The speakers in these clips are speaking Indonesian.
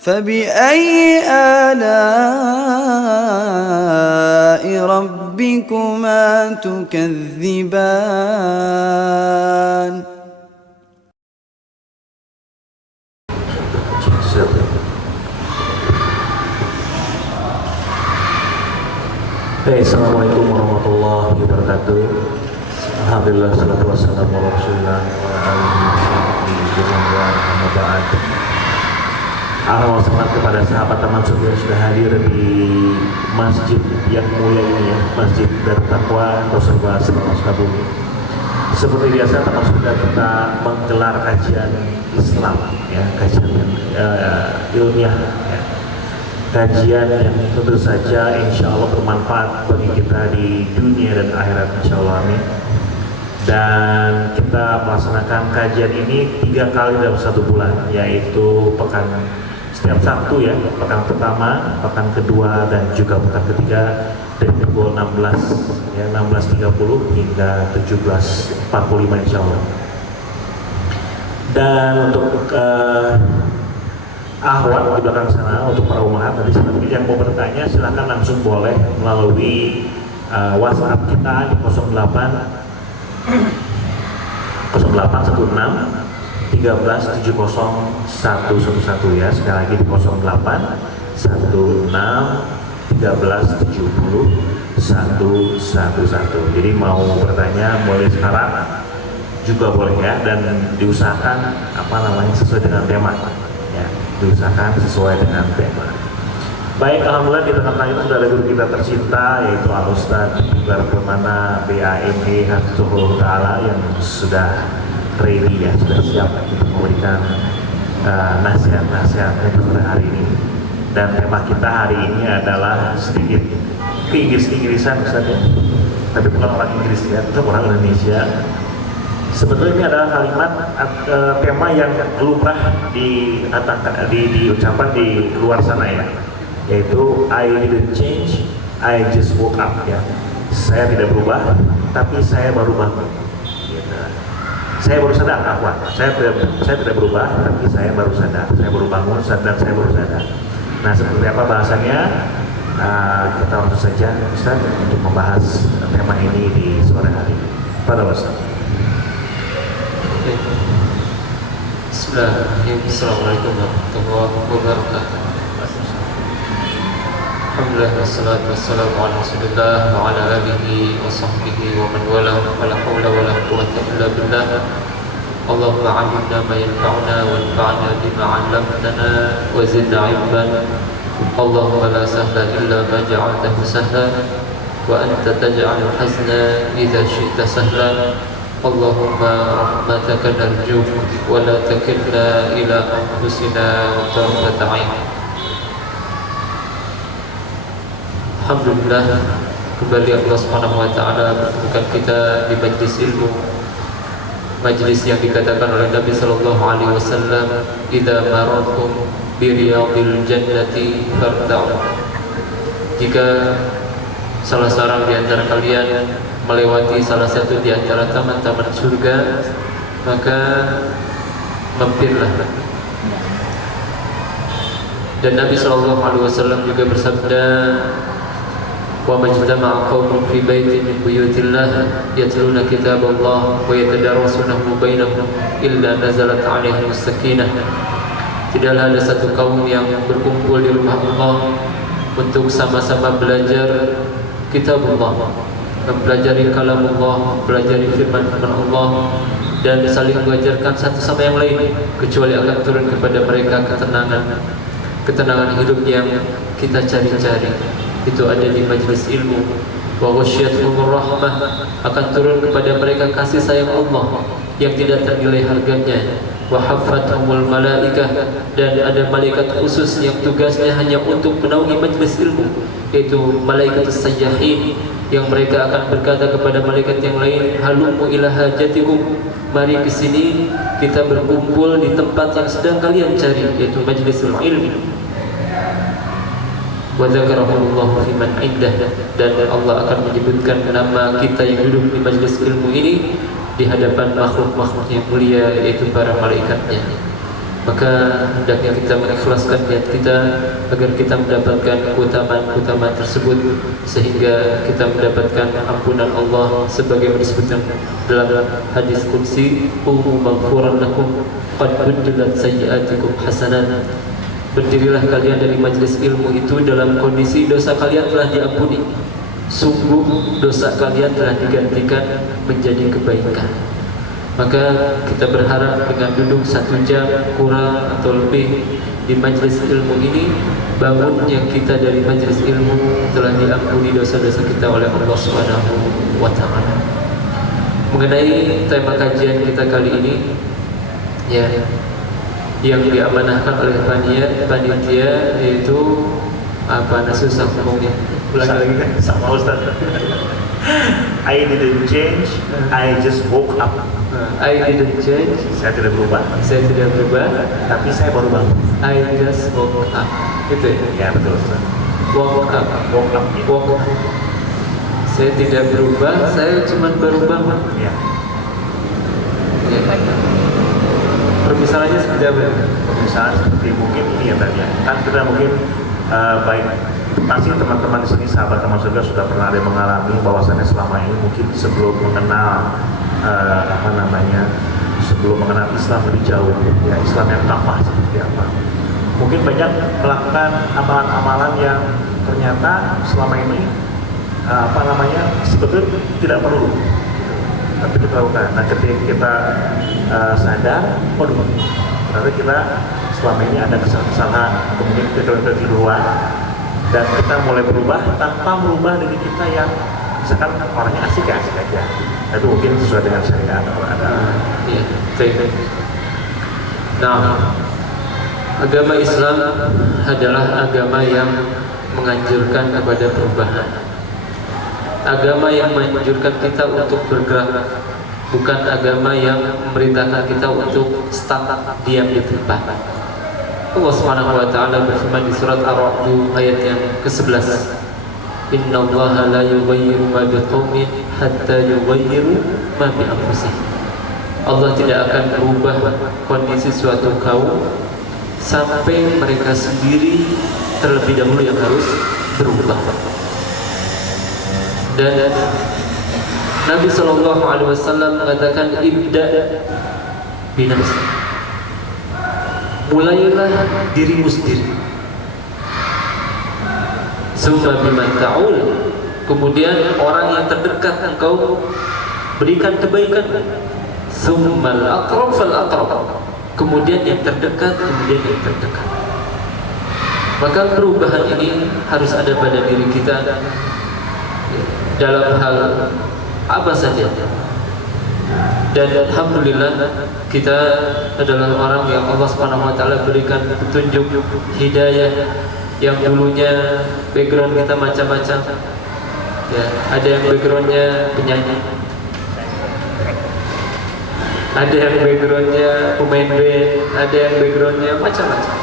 فبأي آلاء ربكما تكذبان. Assalamualaikum warahmatullahi wabarakatuh. Alhamdulillah, salatu wassalamu ala rasulillah wa alihi wa sahbihi. Alhamdulillah kepada sahabat teman yang sudah hadir di masjid yang mulia ini ya, Masjid Darut Taqwa Rasulullah SAW. Seperti biasa teman sudah kita menggelar kajian Islam ya, kajian ilmiah ya. Kajian yang tentu saja insya Allah bermanfaat bagi kita di dunia dan akhirat insya Allah, amin. Dan kita melaksanakan kajian ini 3 kali dalam 1 bulan, yaitu setiap Sabtu ya, pekan pertama, pekan kedua, dan juga pekan ketiga dari pukul 16 ya, 16.30 hingga 17.45 insya Allah. Dan untuk ahwat di belakang sana, untuk para umat di sana yang mau bertanya silahkan langsung boleh melalui WhatsApp kita di 0816 1370 111 ya, sekali lagi di 0816 1370 111. Jadi mau bertanya mulai sekarang juga boleh ya, dan diusahakan sesuai dengan tema ya, diusahakan sesuai dengan tema. Baik, alhamdulillah di tengah-tengah itu sudah ada guru kita tercinta, yaitu Al-Ustaz Gelar Permana BAMG Hafizahullah Ta'ala, yang sudah ready ya, sudah siap untuk memberikan nasihat-nasihatnya pada hari ini. Dan tema kita hari ini adalah sedikit Inggris-Inggrisan Ustaz ya, tapi bukan orang Inggris ya, itu orang Indonesia. Sebetulnya ini adalah kalimat tema yang lumrah diucapkan di luar sana ya, yaitu I didn't change, I just woke up ya. Saya tidak berubah, tapi saya baru bangun. Gitu. Saya baru sadar, saya tidak berubah, tapi saya baru sadar. Saya baru bangun, dan saya baru sadar. Nah, seperti apa bahasanya? Kita langsung saja Ustaz untuk membahas tema ini di sore hari. Pada Ustaz. Bismillahirrahmanirrahim. Assalamualaikum warahmatullahi wabarakatuh. Alhamdulillah, wassalatu wassalamu ala rasulillah wa ala alihi wa sahbihi wa man wala, wa la hawla wa la quwwata illa billah. Allahumma 'allimna ma yanfa'una wanfa'na bima 'allamtana wa zidna 'ilman. Allahumma la sahla illa ma ja'altahu sahla wa anta taj'alul hazna idza syi'ta sahla. Allahumma rahmataka narju wa la takilna ila anfusina tarfata 'ain. Alhamdulillah, kembali Allah Subhanahu wa taala mempertemukan kita di majlis ilmu, majlis yang dikatakan oleh Nabi sallallahu alaihi wasallam, "Idza marartum bi riyadil jannati farta'u." Jika salah seorang di antara kalian melewati salah satu di antara taman-taman surga, maka mampirlah. Dan Nabi sallallahu alaihi wasallam juga bersabda, wa majtama'a qaumun fi baitin min buyutillah yatluna kitaballah wa yatadarasunahu bainahum illa nazalat 'alaihim as-sakinah. Tidaklah ada satu kaum yang berkumpul di rumah Allah untuk sama-sama belajar kitabullah, mempelajari kalamullah, mempelajari firman-firman Allah, dan saling mengajarkan satu sama yang lain, kecuali akan turun kepada mereka ketenangan hidup yang kita cari-cari. Itu ada di majlis ilmu. Wa ghasyiyatuhumur rahmah, akan turun kepada mereka kasih sayang Allah yang tidak ternilai harganya. Wa haffathumul malaikah, dan ada malaikat khusus yang tugasnya hanya untuk menaungi majlis ilmu, yaitu malaikatus sayyahin, yang mereka akan berkata kepada malaikat yang lain, halumu ila hajatikum, mari ke sini kita berkumpul di tempat yang sedang kalian cari, yaitu majlisul ilmi. Wa dzakarahumullahu fi man indah, dan Allah akan menyebutkan nama kita yang duduk di majlis ilmu ini di hadapan makhluk-makhluk yang mulia, yaitu para malaikatnya. maka hendaknya kita mengikhlaskan niat kita agar kita mendapatkan keutamaan-keutamaan tersebut, sehingga kita mendapatkan ampunan Allah sebagaimana disebutkan dalam hadis qudsi, "Qumu maghfuran lakum qad buddilat sayyi'atikum hasanat." Berdirilah kalian dari majelis ilmu itu dalam kondisi dosa kalian telah diampuni. Sungguh dosa kalian telah digantikan menjadi kebaikan. Maka kita berharap dengan duduk 1 jam kurang atau lebih di majelis ilmu ini, bangunnya kita dari majelis ilmu telah diampuni dosa-dosa kita oleh Allah Subhanahu wa Ta'ala. Mengenai tema kajian kita kali ini, ya, yang diamanahkan oleh panitia, yaitu apa? Susah ngomongnya. Ulangi lagi kan? Sama Ustaz. I didn't change, I just woke up. I didn't change, Saya tidak berubah, saya tidak berubah, tapi saya baru bangun. I just woke up. Gitu ya? Ya betul Ustaz. Woke up. Woke up. Woke up. Saya tidak berubah, saya cuma baru bangun. Ya. Ya. Permisalannya seperti apa? Misalnya seperti mungkin ini ya tadi ya. Kan kita mungkin baik pasti teman-teman di sini sahabat teman surga sudah pernah ada yang mengalami bahwasannya selama ini mungkin sebelum mengenal sebelum mengenal Islam lebih jauh, ya Islam yang kafah seperti apa. Mungkin banyak melakukan amalan-amalan yang ternyata selama ini sebetulnya tidak perlu, tapi kita lakukan. Nah ketika kita sadar, ternyata kita selama ini ada kesalahan, kemudian kita keliruan, dan kita mulai berubah tanpa merubah diri kita yang misalkan orangnya asik aja. Itu mungkin sesuai dengan syariat atau ada. Iya, baik. Nah, agama Islam adalah agama yang menganjurkan kepada perubahan. Agama yang menganjurkan kita untuk bergerak, bukan agama yang memerintahkan kita untuk stuck diam di tempat. Allah Subhanahu wa Ta'ala berfirman di surat Ar-Ra'd ayat yang ke-11, "Innallaha la yughayyiru ma biqaumin hatta yughayyiru ma bi anfusihim." Allah tidak akan merubah kondisi suatu kaum sampai mereka sendiri terlebih dahulu yang harus berubah. Dan Nabi Shallallahu Alaihi Wasallam mengatakan, "Ibda binafsi." Mulailah dirimu sendiri. Summa biman ta'ul. Kemudian orang yang terdekat engkau berikan kebaikan. Summal aqrab fal aqrab. Kemudian yang terdekat, kemudian yang terdekat. Maka perubahan ini harus ada pada diri kita dalam hal apa saja. Dan alhamdulillah kita adalah orang yang Allah Subhanahu wa Ta'ala berikan petunjuk hidayah, yang dulunya background kita macam-macam. Ya, ada yang backgroundnya penyanyi, ada yang backgroundnya pemain band, ada yang backgroundnya macam-macam.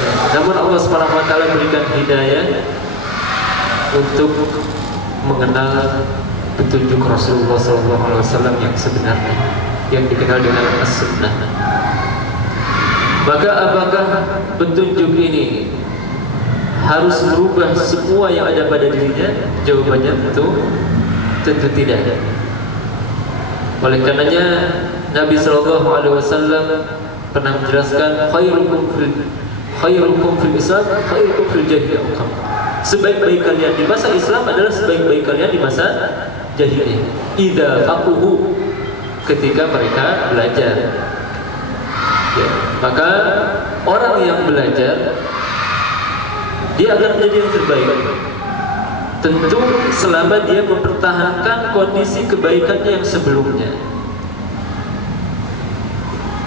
Ya, namun Allah Subhanahu wa Ta'ala berikan hidayah untuk mengenal petunjuk Rasulullah SAW yang sebenarnya, yang dikenal dengan as-sunnah. Maka apakah petunjuk ini harus merubah semua yang ada pada dirinya? Jawabannya tentu tidak. Oleh karenanya Nabi SAW pernah menjelaskan, khairukum fil Islam, khairukum fil jahiliyah. Sebaik-baik kalian di masa Islam adalah sebaik-baik kalian di masa jahiliyah. Idza faquhu, ketika mereka belajar. Ya, maka orang yang belajar dia akan menjadi yang terbaik. Tentu selama dia mempertahankan kondisi kebaikannya yang sebelumnya.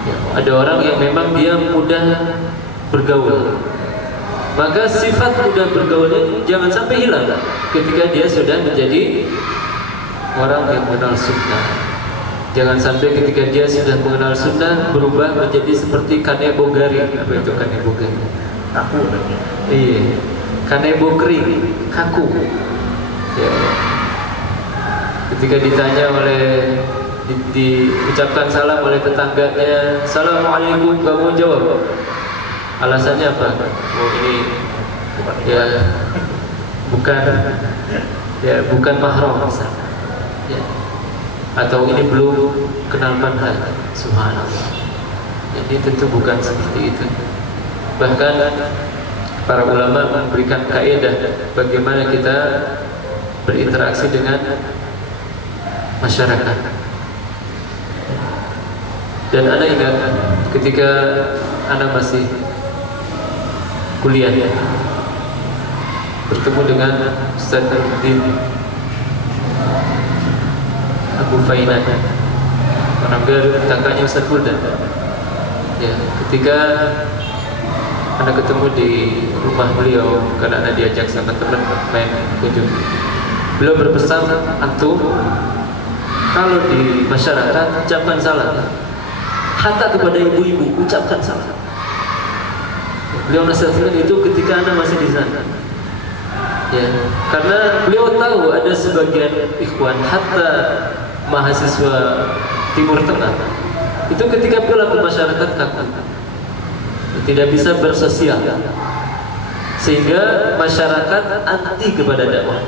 Ya, ada orang yang memang dia mudah bergaul, maka sifat mudah bergaulnya jangan sampai hilang ketika dia sudah menjadi orang yang mengenal sunnah. Jangan sampai ketika dia sudah mengenal sunnah berubah menjadi seperti kanebo garing. Apa itu kanebo garing? Kaku. Iya, kanebo kering, kaku. Ya. Ketika ditanya oleh diucapkan salam oleh tetangganya, Assalamualaikum, gak mau jawab. Alasannya apa? Oh ini ya bukan mahram misalnya. Ya. Atau ini belum kenal manhaj. Subhanallah. Jadi tentu bukan seperti itu. Bahkan para ulama memberikan kaidah bagaimana kita berinteraksi dengan masyarakat. Dan Anda ingat ketika Anda masih kuliah bertemu dengan Ustaz Nurdin Abu Fainah, orang kakaknya Ustaz Buldan. Ya, ketika Anda ketemu di rumah beliau karena Anda diajak sama teman main kunjung, beliau berpesan, antum kalau di masyarakat ucapkan salam, hatta kepada ibu-ibu ucapkan salam. Beliau nasihatkan itu ketika Anda masih di sana. Ya, karena beliau tahu ada sebagian ikhwan hatta mahasiswa Timur Tengah itu ketika pulang ke masyarakat kaku, tidak bisa bersosial, sehingga masyarakat anti kepada dakwah.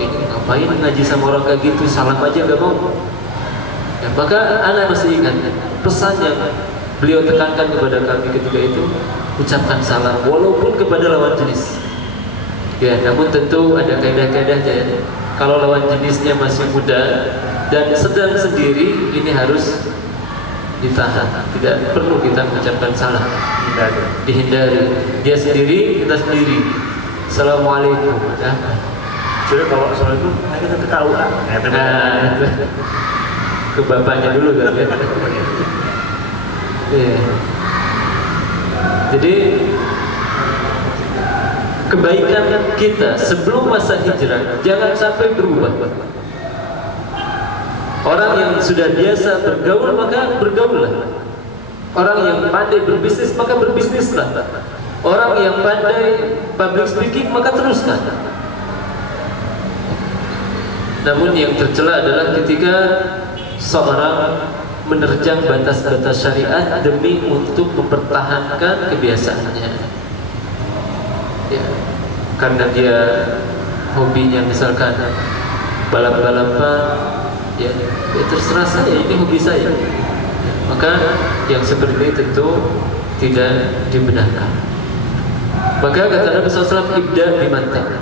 Ini ngapain ngaji sama orang kayak gitu, salam aja gak mau. Ya, maka anak masih ingat pesan yang beliau tekankan kepada kami ketika itu, ucapkan salam walaupun kepada lawan jenis. Ya, namun tentu ada kaidah-kaidahnya ya. Kalau lawan jenisnya masih muda dan sedang sendiri, ini harus ditahan. Tidak perlu kita mengucapkan salam, dihindari. Dia sendiri, kita sendiri. Assalamualaikum ya. Jadi kalau soal itu kita ketahuan. Nah, ke bapaknya dulu kan ya. Iya. Jadi kebaikan kita sebelum masa hijrah jangan sampai berubah. Orang yang sudah biasa bergaul maka bergaullah. Orang yang pandai berbisnis maka berbisnislah. Orang yang pandai public speaking maka teruskan. Namun yang tercela adalah ketika seorang menerjang batas-batas syariat demi untuk mempertahankan kebiasaannya. Ya, karena dia hobinya misalkan balap-balapan, ya terserah saya, ini hobi saya. Maka yang seperti ini tentu tidak dibenarkan. Maka kata Nabi SAW, ibda bimanta,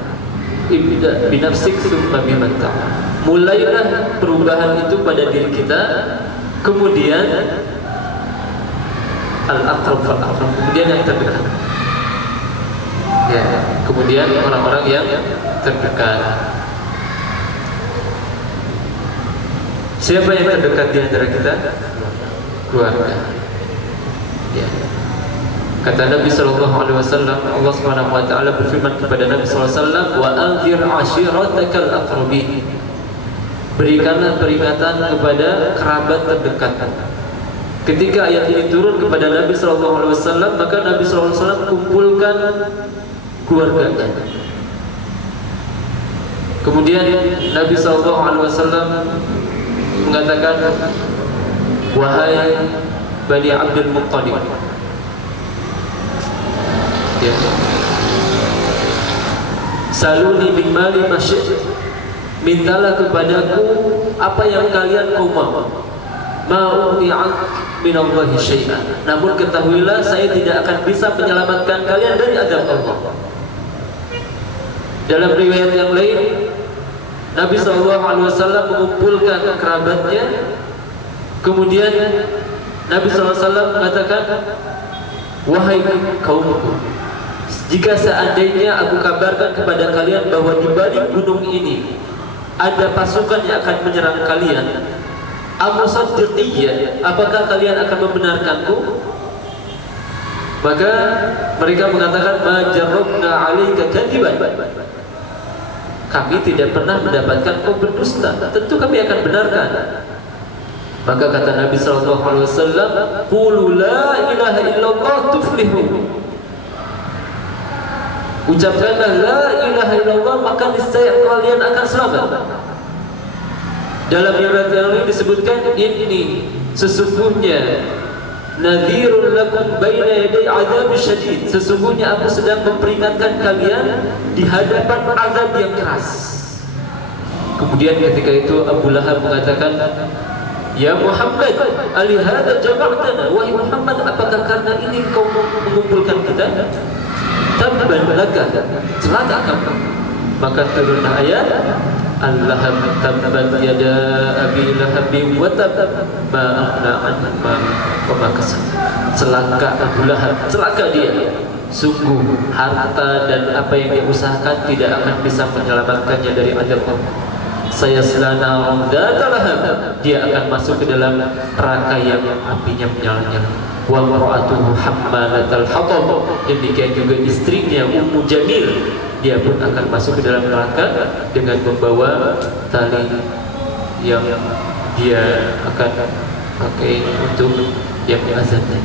ibda binafsik summa bimanta. Mulailah perubahan itu pada diri kita, kemudian al-aqrab fal-aqrab, kemudian yang terdekat. Ya, kemudian orang-orang yang terdekat. Siapa yang terdekat di antara kita? Keluarga. Ya. Kata Nabi sallallahu alaihi wasallam, Allah Subhanahu wa taala berfirman kepada Nabi sallallahu alaihi wasallam, "Wa anzir 'ashiratakal aqrabin." Berikanlah peringatan kepada kerabat terdekat. Ketika ayat ini turun kepada Nabi sallallahu alaihi wasallam, maka Nabi sallallahu alaihi wasallam kumpulkan keluarganya. Kemudian Nabi sallallahu alaihi wasallam mengatakan, wahai Bani Abdul Muttalib, ya, saluni min mali ma syi'tum, mintalah kepadaku apa yang kalian mau. Ma'u'ti'an minallahi syai'an, namun ketahuilah saya tidak akan bisa menyelamatkan kalian dari azab Allah. Dalam riwayat yang lain, Nabi SAW mengumpulkan kerabatnya. Kemudian Nabi SAW mengatakan, wahai kaumku, jika seandainya aku kabarkan kepada kalian bahwa di balik gunung ini ada pasukan yang akan menyerang kalian, amusaddiqiyya, apakah kalian akan membenarkanku? Maka mereka mengatakan, ma jarrabna 'alaika kadiban, kami tidak pernah mendapatkan kau berdusta, tentu kami akan benarkan. Maka kata Nabi sallallahu alaihi wasallam, qulu la ilaha illallah tuflihu, ucapkanlah la ilaha illallah maka niscaya kalian akan selamat. Dalam riwayat yang lain disebutkan, ini sesungguhnya nadhirun lakum baina yaday adzab syadid, sesungguhnya aku sedang memperingatkan kalian di hadapan azab yang keras. Kemudian ketika itu Abu Lahab mengatakan, ya Muhammad, alihada jama'tana, wahai Muhammad, apakah karena ini kau mengumpulkan kita? Tabban laka, celaka kamu. Maka turunlah ayat, Al-Lahab tabbat yada abi lahabin wa tab ma aghna anhu ma kasab. Celaka Abu Lahab, celaka dia. Sungguh harta dan apa yang dia usahakan tidak akan bisa menyelamatkannya dari azab Allah. Saya selana lahab, dia akan masuk ke dalam neraka yang apinya menyala-nyala. Wa mar'atuhu hammalatal hatab, demikian juga istrinya Ummu Jamil, dia pun akan masuk ke dalam neraka dengan membawa tali yang dia akan pakai untuk yang azabnya.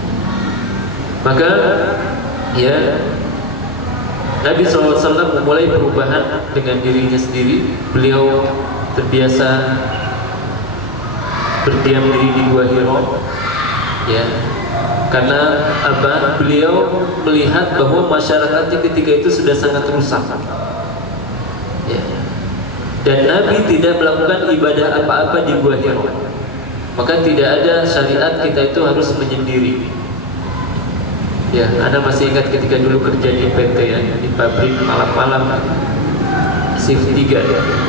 Maka ya Nabi SAW memulai perubahan dengan dirinya sendiri. Beliau terbiasa berdiam diri di Gua Hiro, ya, karena apa? Beliau melihat bahwa masyarakatnya ketika itu sudah sangat rusak, ya. Dan Nabi tidak melakukan ibadah apa-apa di Gua Hiro, maka tidak ada syariat kita itu harus menyendiri. Ya, Anda masih ingat ketika dulu kerja di PT, ya, di pabrik malam-malam, shift 3.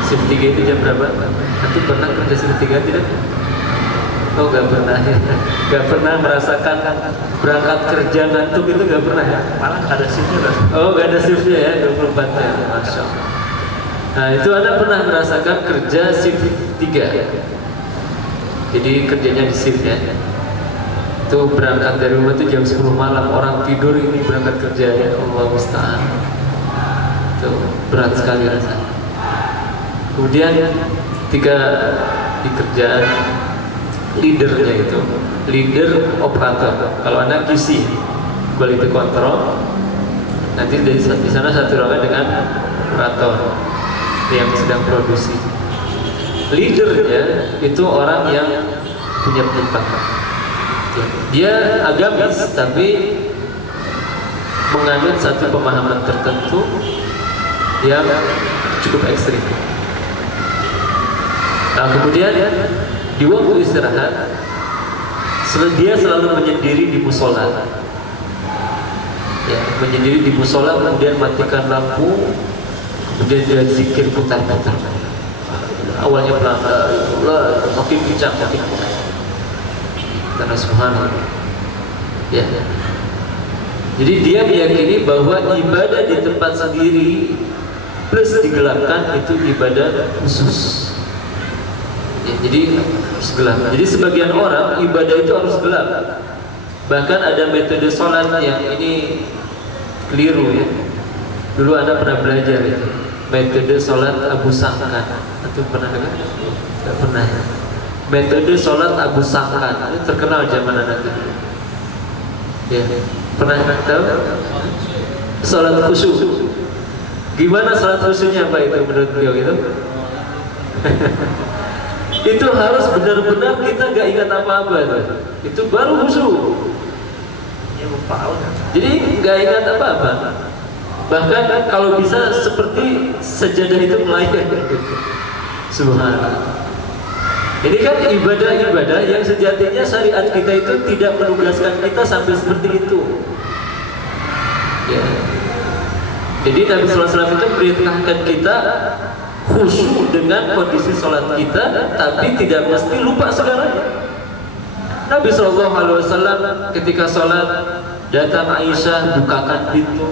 Shift 3 itu jam berapa? Nanti pernah kerja shift 3 tidak? Oh, gak pernah ya. Gak pernah merasakan berangkat kerja ngantuk itu, gak pernah ya? Malah ada shiftnya kan? Oh, gak ada shiftnya ya, 24 jam. Masya Allah. Nah, itu Anda pernah merasakan kerja shift 3. Jadi kerjanya di shift, ya. Itu berangkat dari rumah itu jam 10 malam, orang tidur, ini berangkat kerja, ya Allah musta'an. Itu berat sekali rasanya. Kemudian ketika di kerjaan, leadernya itu leader operator. Kalau Anda QC, quality control, nanti di sana satu ruangan dengan operator yang sedang produksi. Leadernya itu orang yang punya penyimpangan. Dia agamis tapi menganut satu pemahaman tertentu yang cukup ekstrim. Nah, kemudian di waktu istirahat dia selalu menyendiri di musola, ya, menyendiri di musola, kemudian matikan lampu, kemudian dia zikir putar-putar. Awalnya pelan, makin kencang, makin kencang. Karena subhanallah, ya. Jadi dia meyakini bahwa ibadah di tempat sendiri plus digelapkan itu ibadah khusus. Ya, jadi harus gelap. Jadi sebagian orang ibadah itu harus gelap. Bahkan ada metode sholat yang ini keliru, ya. Dulu Anda pernah belajar ya, metode sholat Abu Sangkan. Itu pernah dengar? Tidak pernah. Metode sholat Abu Sangkan ini terkenal zaman Anda dulu. Ya, pernah tahu? Sholat khusyuk. Gimana sholat khusyuknya Pak itu menurut beliau itu? Itu harus benar-benar kita gak ingat apa-apa itu baru khusyuk. Jadi gak ingat apa-apa. Bahkan kalau bisa seperti sejadah itu melayang. Subhanallah. Ini kan ibadah-ibadah yang sejatinya syariat kita itu tidak menugaskan kita sampai seperti itu. Ya. Jadi Nabi SAW itu perintahkan kita khusyuk dengan kondisi sholat kita, tapi tidak mesti lupa segalanya. Nabi SAW ketika sholat datang Aisyah, bukakan pintu.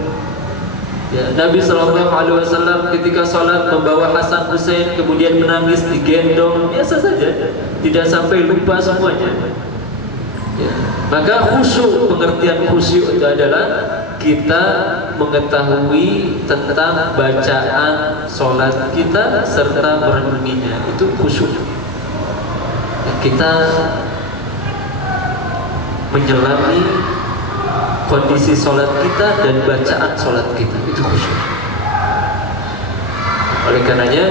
Ya, Nabi SAW ketika sholat membawa Hasan Hussein, kemudian menangis digendong, biasa saja, tidak sampai lupa semuanya. Ya. Maka khusyuk, pengertian khusyuk itu adalah kita mengetahui tentang bacaan sholat kita serta merenunginya, itu khusyuk. Ya, kita menyelami kondisi sholat kita dan bacaan sholat kita, itu khusyuk. Oleh karenanya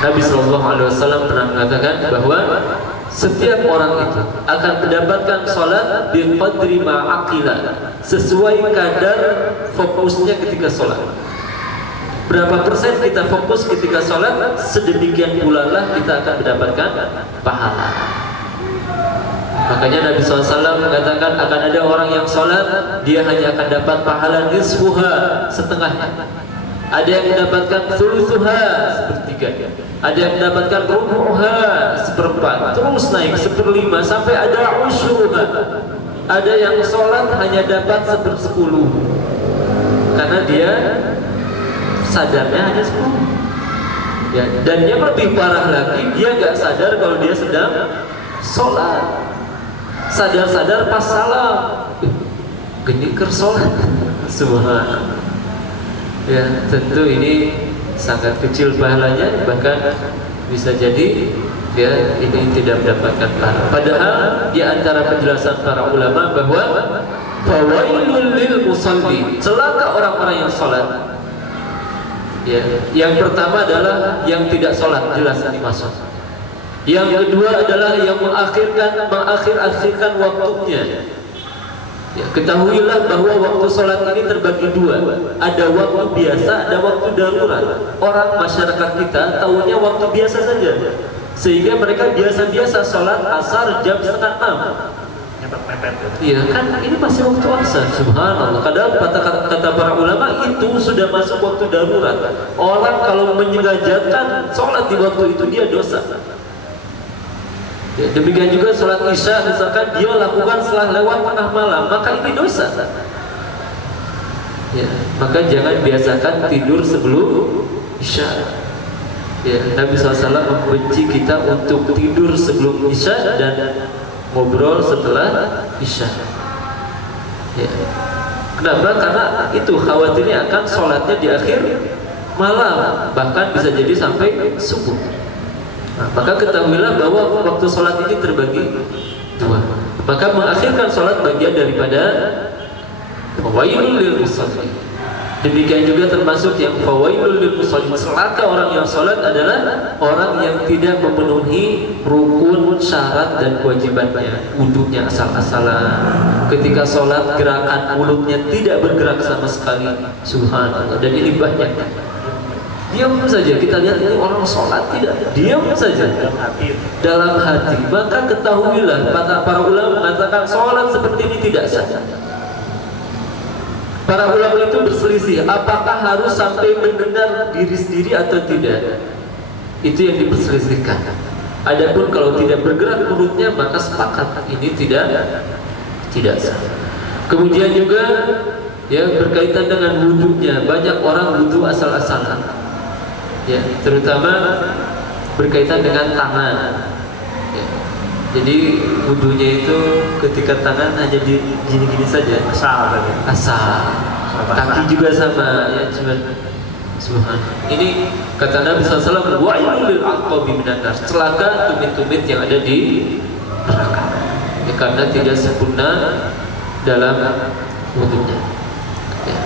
Nabi SAW pernah mengatakan bahwa setiap orang itu akan mendapatkan sholat biqadri ma'aqila, sesuai kadar fokusnya ketika sholat. Berapa persen kita fokus ketika sholat, sedemikian pula lah kita akan mendapatkan pahala. Makanya Nabi SAW mengatakan akan ada orang yang sholat, dia hanya akan dapat pahala nisfuha, setengahnya. Ada yang mendapatkan thuluthuha, sepertiga. Ada yang mendapatkan rubuha, seperempat. Terus naik seperlima sampai ada usyuruha. Ada yang sholat hanya dapat sepersepuluh, karena dia sadarnya hanya 10. Ya, dan yang lebih parah lagi, dia nggak sadar kalau dia sedang sholat. Sadar-sadar pas salam, geniker sholat. Subhanallah. Ya, tentu ini sangat kecil pahalanya, bahkan bisa jadi ya ini tidak mendapatkan pahala. Padahal di antara penjelasan para ulama bahwa fawailul lil musalli, celaka orang-orang yang sholat. Ya, yang pertama adalah yang tidak sholat, jelas ini masuk. Yang kedua adalah yang mengakhirkan waktunya. Ya, ketahuilah bahwa waktu sholat ini terbagi dua. Ada waktu biasa, ada waktu darurat. Orang masyarakat kita tahunya waktu biasa saja, sehingga mereka biasa-biasa sholat asar jam 5:30. Iya kan, ini masih waktu asar. Subhanallah. Kadang kata para ulama itu sudah masuk waktu darurat. Orang kalau menyengajakan sholat di waktu itu dia dosa. Ya, demikian juga sholat isya misalkan dia lakukan setelah lewat tengah malam, maka ini dosa. Ya, maka jangan biasakan tidur sebelum isya. Ya, Nabi SAW membenci kita untuk tidur sebelum isya dan ngobrol setelah isya. Ya. Kenapa? Karena itu khawatirnya akan sholatnya di akhir malam, bahkan bisa jadi sampai subuh. Nah, maka ketahuilah bahwa waktu sholat ini terbagi dua. Maka mengakhirkan sholat bagian daripada fawailul lil musallin. Demikian juga termasuk yang fawailul lil musallin, celaka orang yang sholat adalah orang yang tidak memenuhi rukun, syarat dan kewajibannya. Wudunya asal-asalan, ketika sholat gerakan mulutnya tidak bergerak sama sekali. Subhanallah. Dan ini banyak. Diam saja, kita lihat ini orang sholat tidak, diam saja dalam hati. Maka ketahuilah, para ulama mengatakan sholat seperti ini tidak sah. Para ulama itu berselisih, apakah harus sampai mendengar diri sendiri atau tidak. Itu yang diperselisihkan. Adapun kalau tidak bergerak mulutnya, maka sepakat ini tidak sah. Kemudian juga ya berkaitan dengan wudunya, banyak orang wudu asal-asalan. Ya, terutama berkaitan dengan tangan. Ya. Jadi wudunya itu ketika tangan hanya gini-gini saja. Asal. Kaki juga sama. Ya, cuma subhanallah. Ini kata Nabi SAW, wa'ilul lil aqabi minan nar. Celaka tumit-tumit yang ada di neraka. Ya, karena tidak sempurna dalam wudunya. Ya.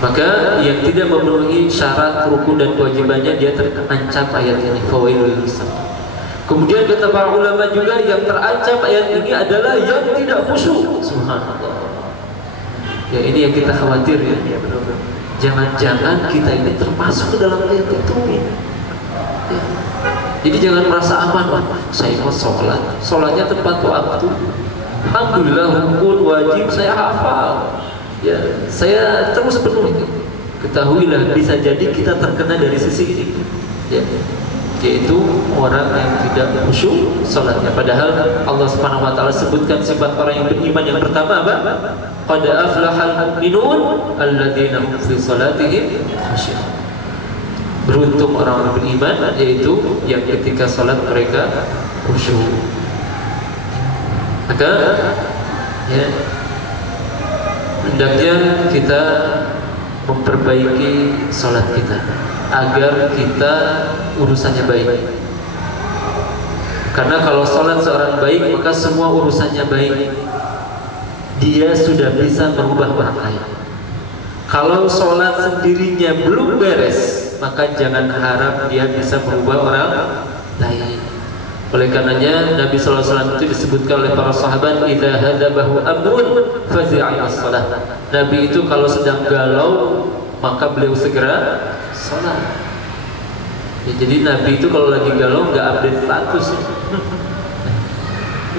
Maka yang tidak memenuhi syarat rukun dan kewajibannya, dia terancam ayat ini, fawailul lil musallin. Kemudian kata para ulama juga yang terancam ayat ini adalah yang tidak khusyuk. Subhanallah. Ya, ini yang kita khawatir ya. Jangan-jangan kita ini termasuk ke dalam ayat itu. Ya. Jadi jangan merasa aman, saya mau sholatnya tepat waktu. Alhamdulillah, rukun wajib saya hafal. Ya, saya terus penuhi. Ketahuilah bisa jadi kita terkena dari sisi ini. Ya. Yaitu orang yang tidak khusyuk salatnya. Padahal Allah Subhanahu wa taala sebutkan sifat orang yang beriman yang pertama apa? Qad aflahal mu'minun alladzina hum fi salatihim khusyu'un. Beruntung orang beriman, yaitu yang ketika salat mereka khusyuk. Maka ya, hendaknya kita memperbaiki salat kita agar kita urusannya baik. Karena kalau salat seorang baik, maka semua urusannya baik. Dia sudah bisa merubah orang lain. Kalau salat sendirinya belum beres, maka jangan harap dia bisa merubah orang lain. Oleh karenanya Nabi SAW itu disebutkan oleh para sahabat, idza hadabahu amrun fazi'a as-salah. Nabi itu kalau sedang galau maka beliau segera salat. Ya, jadi Nabi itu kalau lagi galau nggak update status.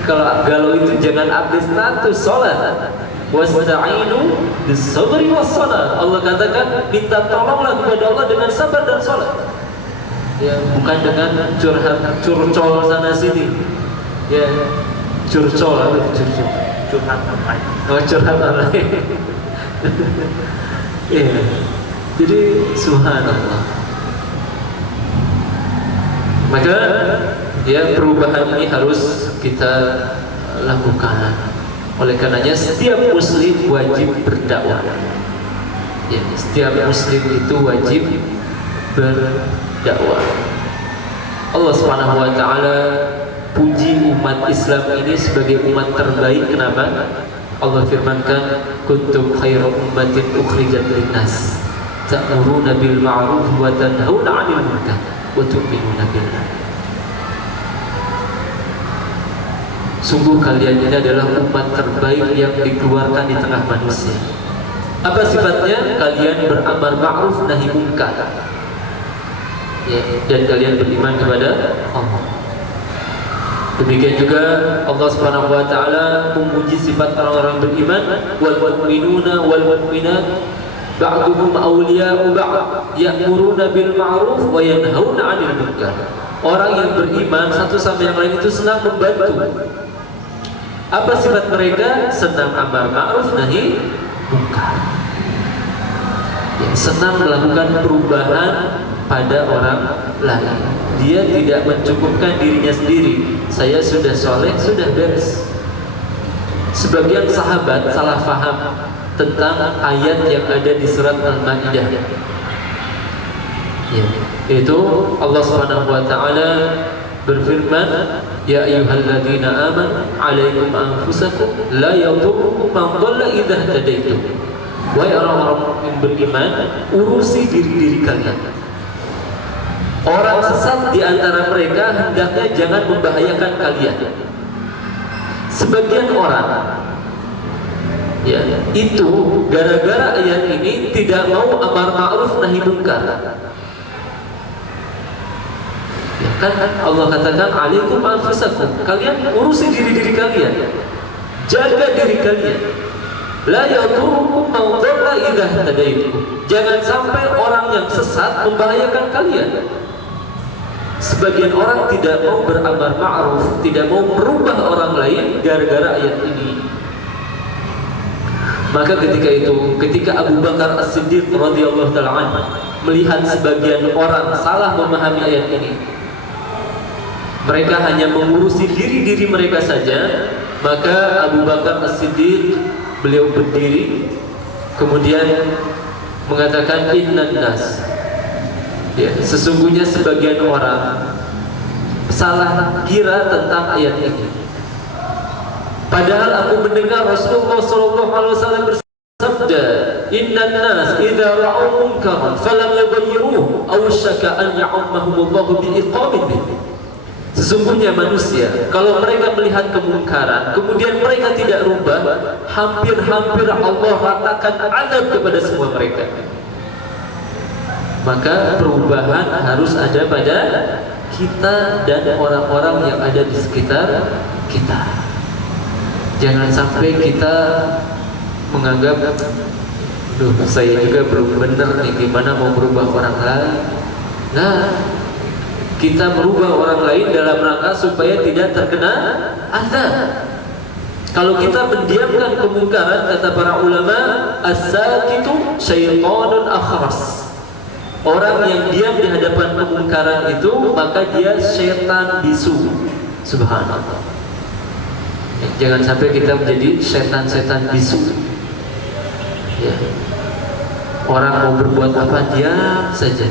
Kalau galau itu jangan update status, salat. Wasta'inu bis-sabri was-salah. Allah katakan minta tolonglah kepada Allah dengan sabar dan salat. Ya, bukan dengan curcol sana sini. Ya, curcol atau curcol. Curhat lain. Ya. Jadi subhanallah. Maka ya perubahan ini harus kita lakukan. Oleh karenanya setiap muslim wajib berdakwah. Ya, setiap muslim itu wajib berdakwah. Allah Subhanahu wa taala puji umat Islam ini sebagai umat terbaik. Kenapa? Allah firmankan, kuntum khairu ummatin ukhrijat linnas ta'muruna bil ma'ruf wa tanhauna 'anil munkar wa tu'minuna billah. Sungguh kalian ini adalah umat terbaik yang dikeluarkan di tengah manusia. Apa sifatnya? Kalian beramar ma'ruf nahi munkar. Ya, dan kalian beriman kepada Allah. Demikian juga Allah Subhanahu wa taala memuji sifat orang-orang beriman, wal mu'minuna wal mu'minat ba'duhum awliya'u ba'd ya'muruna bil ma'ruf wa yanhauna 'anil munkar. Orang yang beriman satu sama yang lain itu senang membantu. Apa sifat mereka? Senang amar ma'ruf nahi munkar. Ya, senang melakukan perubahan pada orang lain. Dia tidak mencukupkan dirinya sendiri. Saya sudah soleh, sudah beres. Sebagian sahabat salah faham tentang ayat yang ada di surat Al-Maidah. Ya, itu Allah Subhanahu wa taala berfirman, ya ayyuhalladzina amanu 'alaikum anfusakum la yadurrukum man dhalla idza hadaitum. Wahai orang-orang yang beriman, urusi diri-diri kalian. Orang sesat di antara mereka hendaknya jangan membahayakan kalian. Sebagian orang ya, itu gara-gara ayat ini tidak mau amar ma'ruf nahi munkar. Ya kan Allah katakan alaikum anfusakum, kalian urusi diri-diri kalian, jaga diri kalian. La yadurukum man dhalla idza hadaitum. Jangan sampai orang yang sesat membahayakan kalian. Sebagian orang tidak mau beramar ma'ruf, tidak mau merubah orang lain gara-gara ayat ini. Maka ketika Abu Bakar As-Siddiq radhiyallahu ta'ala anhu melihat sebagian orang salah memahami ayat ini, mereka hanya mengurusi diri-diri mereka saja, maka Abu Bakar As-Siddiq beliau berdiri kemudian mengatakan, innan nas, ya, sesungguhnya sebagian orang salah kira tentang ayat ini. Padahal aku mendengar Rasulullah SAW bersabda, innan nas idza ra'u munkaran falam yughayyiruhu aw syaka an ya'ammahumullahu bi'iqamin bihi. Sesungguhnya manusia kalau mereka melihat kemungkaran kemudian mereka tidak rubah, hampir-hampir Allah ratakan azab kepada semua mereka. Maka perubahan harus ada pada kita dan orang-orang yang ada di sekitar kita. Jangan sampai kita menganggap, duh saya juga belum benar nih, gimana mau berubah orang lain. Nah, kita merubah orang lain dalam rangka supaya tidak terkena azab. Kalau kita mendiamkan kemungkaran, kata para ulama, as-sakitu syaitanun akhras. Orang yang diam di hadapan kemungkaran itu, maka dia syaitan bisu. Subhanallah. Jangan sampai kita menjadi setan-setan bisu. Ya. Orang mau berbuat apa, diam saja.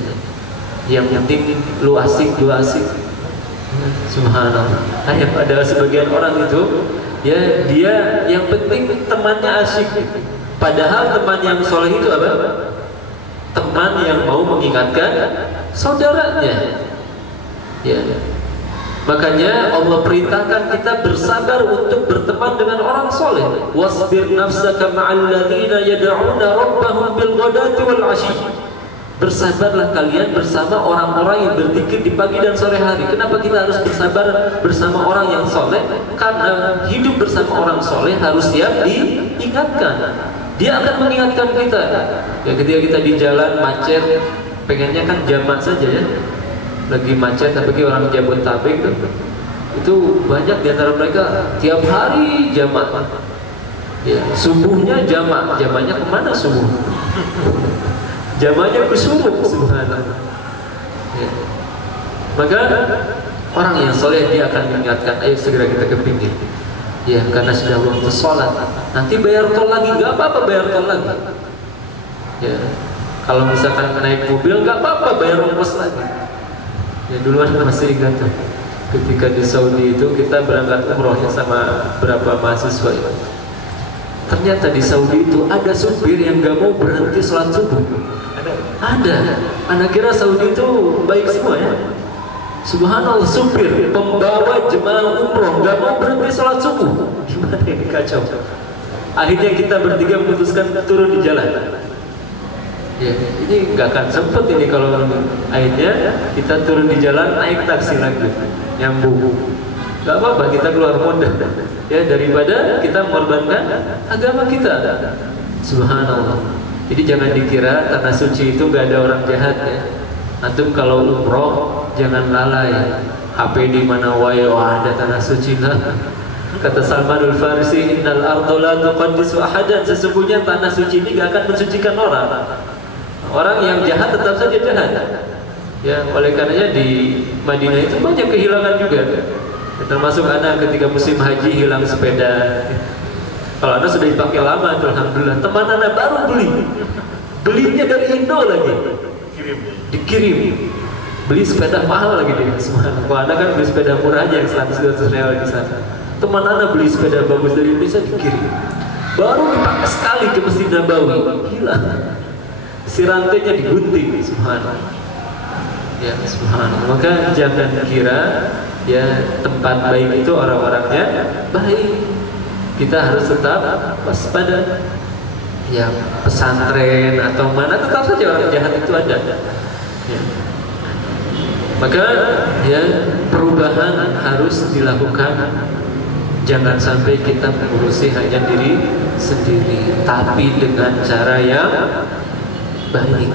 Yang penting lu asik, lu asik. Subhanallah. Hanya pada sebagian orang itu, ya dia yang penting temannya asik. Padahal teman yang soleh itu apa? teman yang mau mengingatkan saudaranya. Ya. Makanya Allah perintahkan kita bersabar untuk berteman dengan orang soleh. Wasbir nafsaka ma'al ladzina yad'una rabbahum bil ghadati wal 'ashyi. Bersabarlah kalian bersama orang-orang yang berzikir di pagi dan sore hari. Kenapa kita harus bersabar bersama orang yang soleh? Karena hidup bersama orang soleh harus siap diingatkan. Dia akan mengingatkan kita. Ya, ketika kita di jalan macet, pengennya kan jamak saja ya. Lagi macet, tapi orang Jabodetabek itu banyak di antara mereka tiap hari jamak. Ya, subuhnya jamak, jamaknya kemana subuh? Jamaknya ke subuh, subhanallah. Ya. Maka orang yang soleh dia akan mengingatkan, ayo segera kita ke pinggir. Ya, karena sudah waktu sholat. Nanti bayar tol lagi, nggak apa-apa bayar tol lagi. Ya, kalau misalkan naik mobil nggak apa-apa bayar ongkos lagi. Ya duluan masih ingat tuh, ketika di Saudi itu kita berangkat umrohnya sama berapa mahasiswa itu. Ternyata di Saudi itu ada supir yang gak mau berhenti sholat subuh. Ada. Anak kira Saudi itu baik semua ya. Subhanallah, supir pembawa jemaah umroh gak mau berhenti sholat subuh. Gimana ini, kacau. Akhirnya kita bertiga memutuskan turun di jalan. Ya, ini nggak akan sempet ini kalau akhirnya kita turun di jalan naik taksi lagi nyambung. Nggak apa-apa kita keluar modal ya daripada kita mengorbankan agama kita. Subhanallah. Jadi jangan dikira tanah suci itu nggak ada orang jahat ya. Antum kalau umroh jangan lalai. HP di mana wae wah ada tanah suci lah. Kata Salmanul Farisi, innal ardu la tuqaddisu ahadan. Sesungguhnya tanah suci ini nggak akan mensucikan orang. Orang yang jahat tetap saja jahat. Ya, oleh karenanya di Madinah itu banyak kehilangan juga. Ya, termasuk anak ketika musim haji hilang sepeda. Kalau anak sudah dipakai lama, alhamdulillah. Teman anak baru belinya dari Indo lagi. Dikirim. Beli sepeda mahal lagi dia. Kalau anak kan beli sepeda murah aja yang 100-200 rial di sana. Teman anak beli sepeda bagus dari Indonesia dikirim. Baru dipakai sekali ke Masjid Nabawi, hilang. Si rantainya digunting, subhanallah. Ya, subhanallah. Maka jangan kira ya tempat baik itu orang-orangnya baik. Kita harus tetap waspada. Ya, pesantren atau mana tetap saja orang jahat itu ada. Ya. Maka ya perubahan harus dilakukan. Jangan sampai kita mengurusi hanya diri sendiri, tapi dengan cara yang baik,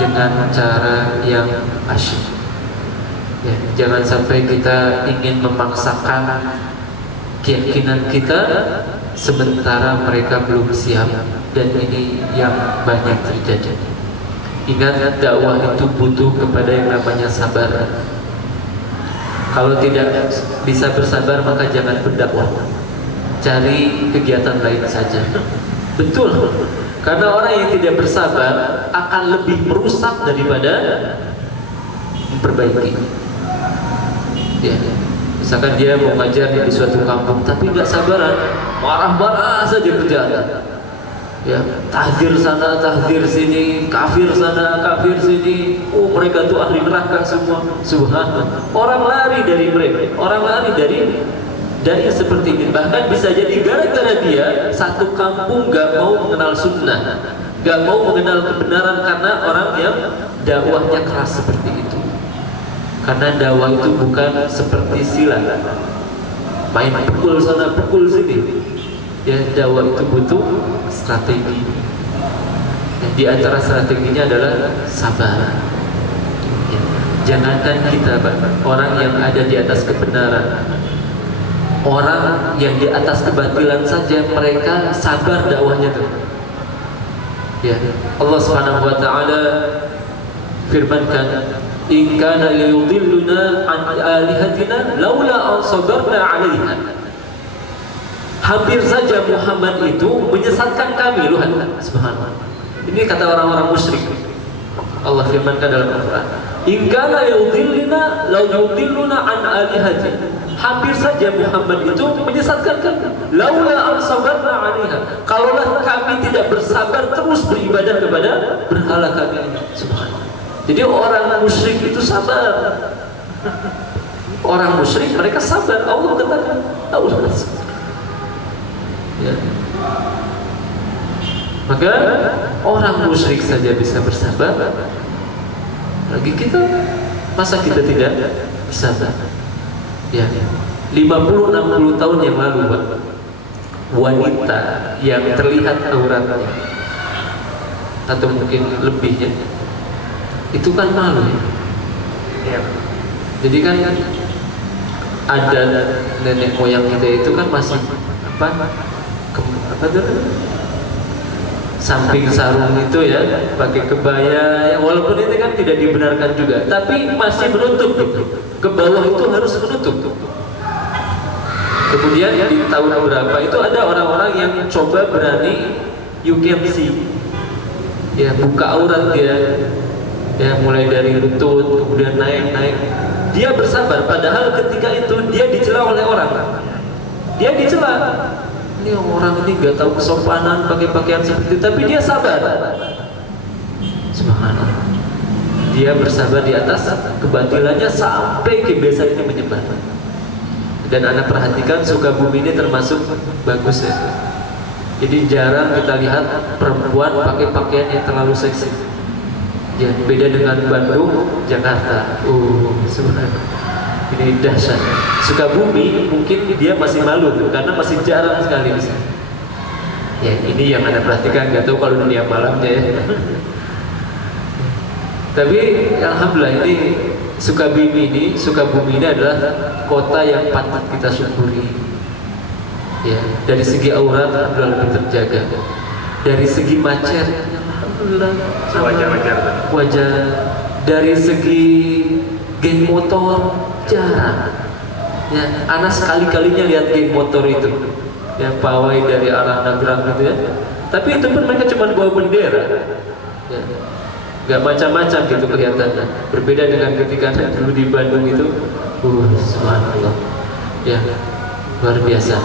dengan cara yang asyik. Ya, jangan sampai kita ingin memaksakan keyakinan kita sementara mereka belum siap, dan ini yang banyak terjadi. Ingat, dakwah itu butuh kepada yang namanya sabar. Kalau tidak bisa bersabar maka jangan berdakwah. Cari kegiatan lain saja. Betul. Karena orang yang tidak bersabar akan lebih merusak daripada memperbaiki. Ya. Misalkan dia mau ngajar di suatu kampung tapi nggak sabaran, marah-marah saja kerjaan. Ya, tahdir sana, tahdir sini, kafir sana, kafir sini. Oh, mereka tuh ahli neraka semua. Subhanallah. Orang lari dari mereka, orang lari dari seperti ini. Bahkan bisa jadi gara-gara dia satu kampung gak mau mengenal sunnah, gak mau mengenal kebenaran karena orang yang dakwahnya keras seperti itu. Karena dakwah itu bukan seperti silat, main pukul sana pukul sini. Ya, dakwah itu butuh strategi. Di antara strateginya adalah sabar. Ya, jangankan kita, orang yang ada di atas kebenaran, orang yang di atas kebatilan saja mereka sabar dakwahnya tuh. Ya, Allah Subhanahu wa taala firmankan, "In kana yudilluna an alihatina laula an sabarna 'alaiha." Hampir saja Muhammad itu menyesatkan kami, Luhan. Subhanallah. Ini kata orang-orang musyrik. Allah firmankan dalam Al-Quran, "In kana yudilluna law yudilluna an alihatina." hampir saja Muhammad itu menyesatkan kami. Laula an sabarna 'alaiha, kalaulah kami tidak bersabar terus beribadah kepada berhala kami ini. Subhanallah. Jadi orang musyrik itu sabar. Orang musyrik mereka sabar. Allah katakan, Allah sabar. Ya. Maka orang musyrik saja bisa bersabar, lagi kita, masa kita tidak bersabar? Ya, 50-60 tahun yang lalu, Pak, wanita yang terlihat auratnya atau mungkin lebihnya itu kan malu ya. Jadi kan ada nenek moyang kita itu kan masih apa tuh, samping sarung itu ya, pakai kebaya ya, walaupun itu kan tidak dibenarkan juga, tapi masih menutup gitu. Ke bawah itu harus menutup. Kemudian di tahun berapa itu ada orang-orang yang coba berani UKMC ya, buka aurat dia ya, mulai dari lutut kemudian naik. Dia bersabar, padahal ketika itu dia dicela oleh orang. Dia dicela, ini orang ini gak tahu kesopanan pakai pakaian seperti itu, tapi dia sabar. Subhanallah. Dia bersabar di atas kebatilannya sampai kebiasaan ini menyebar. Dan Anda perhatikan Sukabumi ini termasuk bagus ya. Jadi jarang kita lihat perempuan pakai pakaian yang terlalu seksi. Ya, beda dengan Bandung, Jakarta. Subhanallah. Ini dahsyat. Sukabumi mungkin dia masih malu karena masih jarang sekali di sana. Ya, ini yang Anda perhatikan, nggak tahu kalau dunia malamnya ya. Tapi alhamdulillah ini Sukabumi ini adalah kota yang patut kita syukuri. Ya, dari segi aurat alhamdulillah lebih terjaga. Dari segi macet alhamdulillah wajah. Dari segi geng motor jarang. Ya, anak sekali-kalinya lihat geng motor itu. Ya, pawai dari arah Nagrak gitu ya. Tapi itu pun mereka cuma bawa bendera. Ya. Gak macam-macam gitu kelihatannya. Berbeda dengan ketika dulu di Bandung itu, subhanallah, ya luar biasa.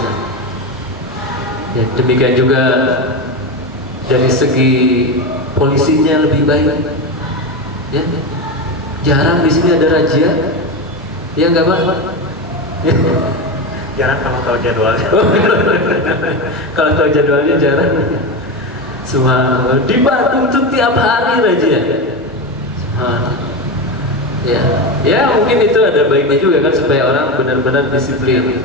Ya, demikian juga dari segi polisinya lebih baik. Ya, jarang di sini ada razia. Ya nggak Pak? Ya. Jarang kalau tahu jadwalnya. Kalau tahu jadwalnya jarang. Subhanallah, di Batu itu tiap hari aja ya. Ya mungkin itu ada baiknya juga kan supaya orang benar-benar disiplin.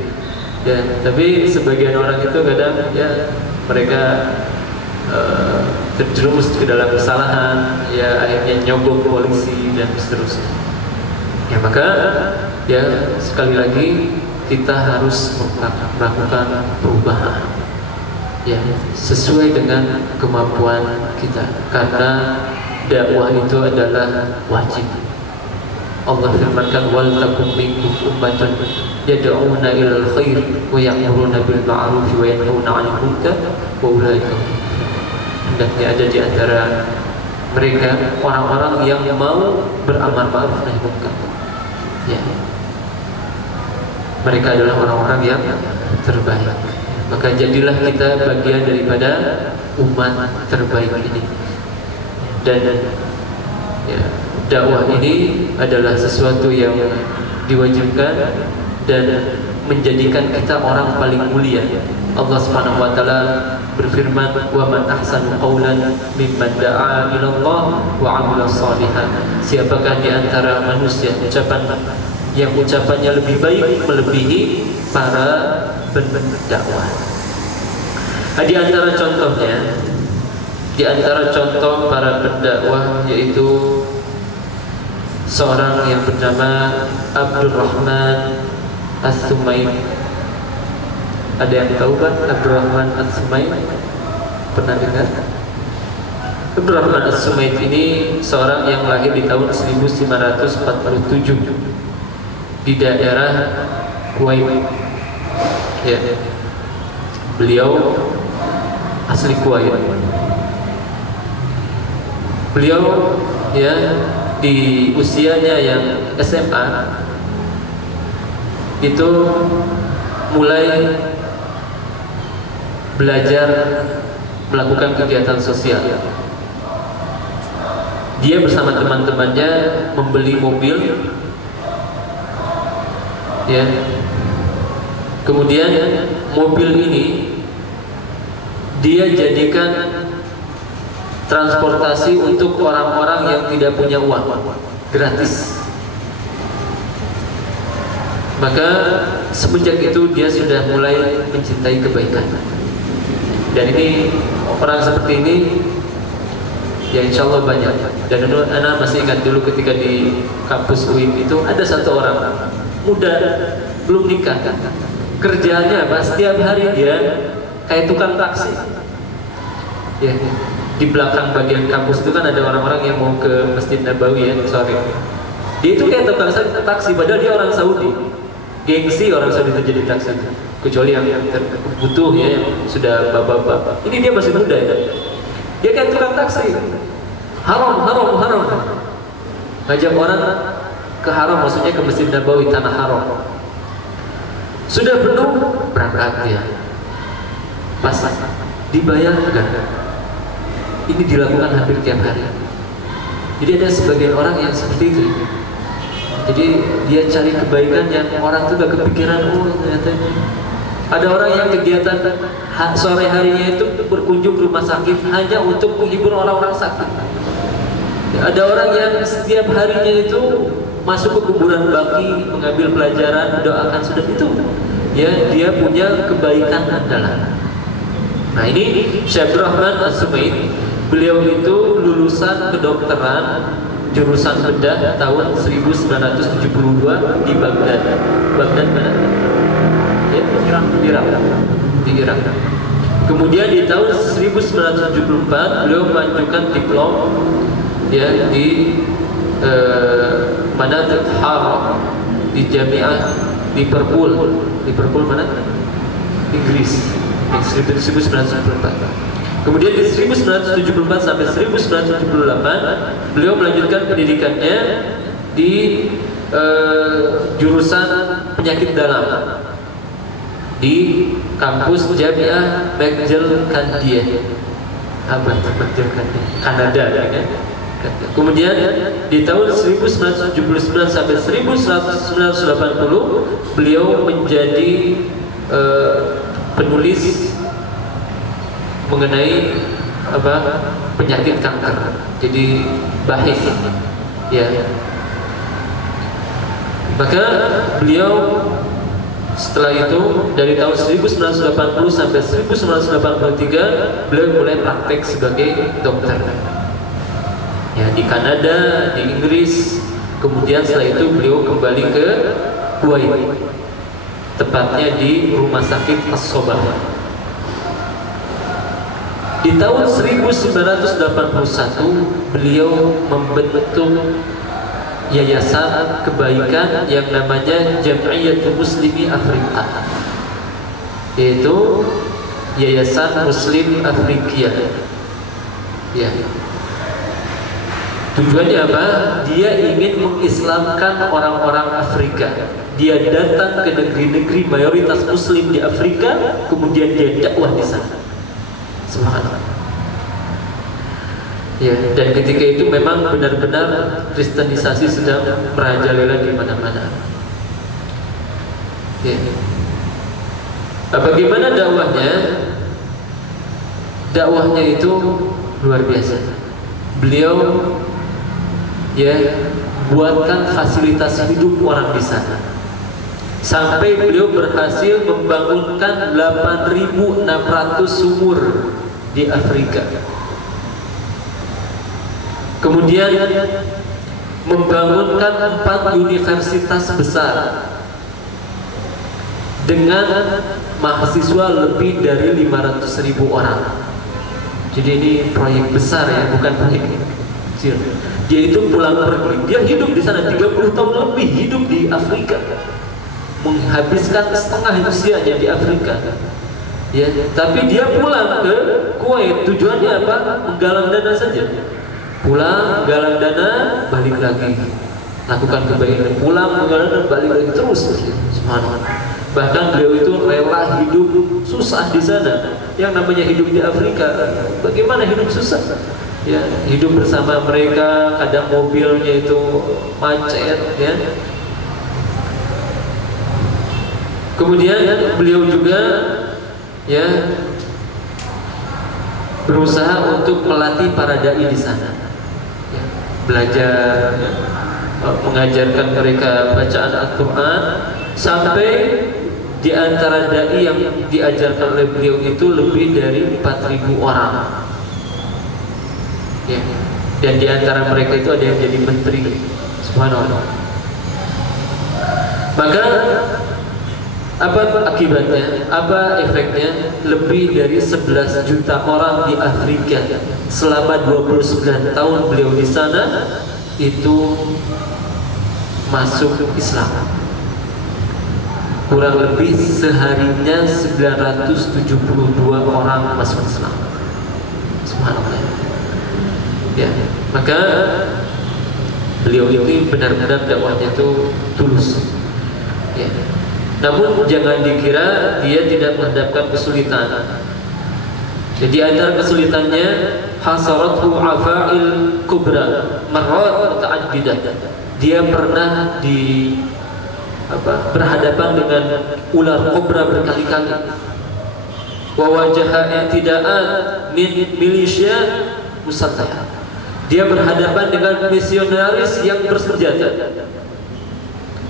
Ya, tapi sebagian orang itu kadang ya mereka terjerumus ke dalam kesalahan, ya akhirnya nyogok polisi dan seterusnya. Ya maka ya sekali lagi kita harus melakukan perubahan. Ya, sesuai dengan kemampuan kita, karena dakwah itu adalah wajib. Allah firmankan, wal takum minkum ummatun yad'una ilal khair wa ya'muruna bil ma'ruf wa yanhauna 'anil munkar wa ulaika. Hendaknya ada di antara mereka orang-orang yang mau beramar ma'ruf nahi munkar. Ya, mereka adalah orang-orang yang terbaik. Maka jadilah kita bagian daripada umat terbaik ini. Dan ya, dakwah ini adalah sesuatu yang diwajibkan dan menjadikan kita orang paling mulia. Allah Subhanahu wa taala berfirman, "Wa man ahsanu qawlan mimman da'a ila Allah wa 'amila shalihan." Siapakah di antara manusia yang ucapannya lebih baik melebihi para pendakwah. Di antara contohnya, di antara contoh para pendakwah yaitu seorang yang bernama Abdurrahman As-Sumaim. Ada yang tahu kan Abdurrahman As-Sumaim? Pernah dengar? Abdurrahman As-Sumaim ini seorang yang lahir di tahun 1547 di daerah Kuwait. Ya, beliau asli Kuwait. Beliau ya di usianya yang SMA itu mulai belajar melakukan kegiatan sosial. Dia bersama teman-temannya membeli mobil, ya. Kemudian mobil ini dia jadikan transportasi untuk orang-orang yang tidak punya uang, gratis. Maka semenjak itu dia sudah mulai mencintai kebaikan. Dan ini orang seperti ini ya insya Allah banyak. Dan anak masih ingat dulu ketika di kampus UIN itu ada satu orang muda belum nikah, kerjanya apa? Setiap hari dia kayak tukang taksi. Ya, di belakang bagian kampus itu kan ada orang-orang yang mau ke Masjid Nabawi ya sore. Dia itu kayak tukang taksi, padahal dia orang Saudi. Gengsi orang Saudi itu jadi taksi, kecuali yang butuh ya, yang sudah bapak-bapak. Ini dia masih muda ya. Dia kayak tukang taksi. Haram. Ngajak orang ke haram, maksudnya ke Masjid Nabawi, tanah haram. Sudah penuh, berangkat dia. Pas dibayar enggak? Ini dilakukan hampir tiap hari. Jadi ada sebagian orang yang seperti itu. Jadi dia cari kebaikan yang orang tuh gak kepikiran. Oh ternyata ada orang yang kegiatan sore harinya itu berkunjung ke rumah sakit hanya untuk menghibur orang-orang sakit. Ada orang yang setiap harinya itu masuk ke kuburan baki, mengambil pelajaran, doakan, sudah itu. Ya, dia punya kebaikan andalan. Nah ini Syekh Abdurrahman As-Sumaid, beliau itu lulusan kedokteran jurusan bedah tahun 1972 di Baghdad. Baghdad mana? Ya, di Irak. Kemudian di tahun 1974 beliau melanjutkan diplom ya di Manazil Haram di Jamiah Liverpool mana? Inggris. 1974. Kemudian di 1974 sampai 1978 beliau melanjutkan pendidikannya di jurusan penyakit dalam di kampus Jamiah McGill Kanada ya. Kemudian di tahun 1979 sampai 1980 beliau menjadi penulis mengenai penyakit kanker. Jadi bahis ya. Maka beliau setelah itu dari tahun 1980 sampai 1983 beliau mulai praktek sebagai dokter. Ya, di Kanada, di Inggris. Kemudian setelah itu beliau kembali ke Kuwait. Tepatnya di Rumah Sakit As-Sobah. Di tahun 1981 beliau membentuk yayasan kebaikan yang namanya Jam'iyatul Muslimi Afrika, yaitu Yayasan Muslim Afrikia. Ya. Tujuannya apa? Dia ingin mengislamkan orang-orang Afrika. Dia datang ke negeri-negeri mayoritas Muslim di Afrika, kemudian dia dakwah di sana. Subhanallah. Ya, dan ketika itu memang benar-benar kristenisasi sedang merajalela di mana-mana. Ya. Bagaimana dakwahnya? Dakwahnya itu luar biasa. Beliau ya buatkan fasilitas hidup orang di sana. Sampai beliau berhasil membangunkan 8.600 sumur di Afrika. Kemudian membangunkan 4 universitas besar dengan mahasiswa lebih dari 500.000 orang. Jadi ini proyek besar ya, bukan proyek kecil. Dia itu pulang pergi, dia hidup di sana 30 tahun lebih hidup di Afrika, menghabiskan setengah usianya di Afrika. Ya, tapi dia pulang ke Kuwait, tujuannya apa? Menggalang dana saja. Pulang, galang dana, balik lagi. lakukan kebaikan, pulang dan balik lagi terus. Subhanallah. Bahkan beliau itu rela hidup susah di sana. Yang namanya hidup di Afrika, bagaimana hidup susah? Ya, hidup bersama mereka, kadang mobilnya itu macet, ya. Kemudian beliau juga, ya, berusaha untuk melatih para dai di sana, ya, belajar, ya, mengajarkan mereka bacaan Al-Quran, sampai di antara dai yang diajarkan oleh beliau itu lebih dari 4.000 orang, ya. Dan di antara mereka itu ada yang jadi menteri. Subhanallah. Maka apa akibatnya? Apa efeknya? Lebih dari 11 juta orang di Afrika selama 29 tahun beliau di sana itu masuk Islam. Kurang lebih seharinya 972 orang masuk Islam. Subhanallah. Ya, maka beliau ini benar-benar dakwahnya itu tulus. Ya. Namun jangan dikira dia tidak menghadapkan kesulitan. Jadi antara kesulitannya hasarathu afa'il kubra marrat muta'addidah. Dia pernah berhadapan dengan ular kobra berkali-kali. Wa wajaha i'tida'at min milisya musallaha. Dia berhadapan dengan misionaris yang bersenjata.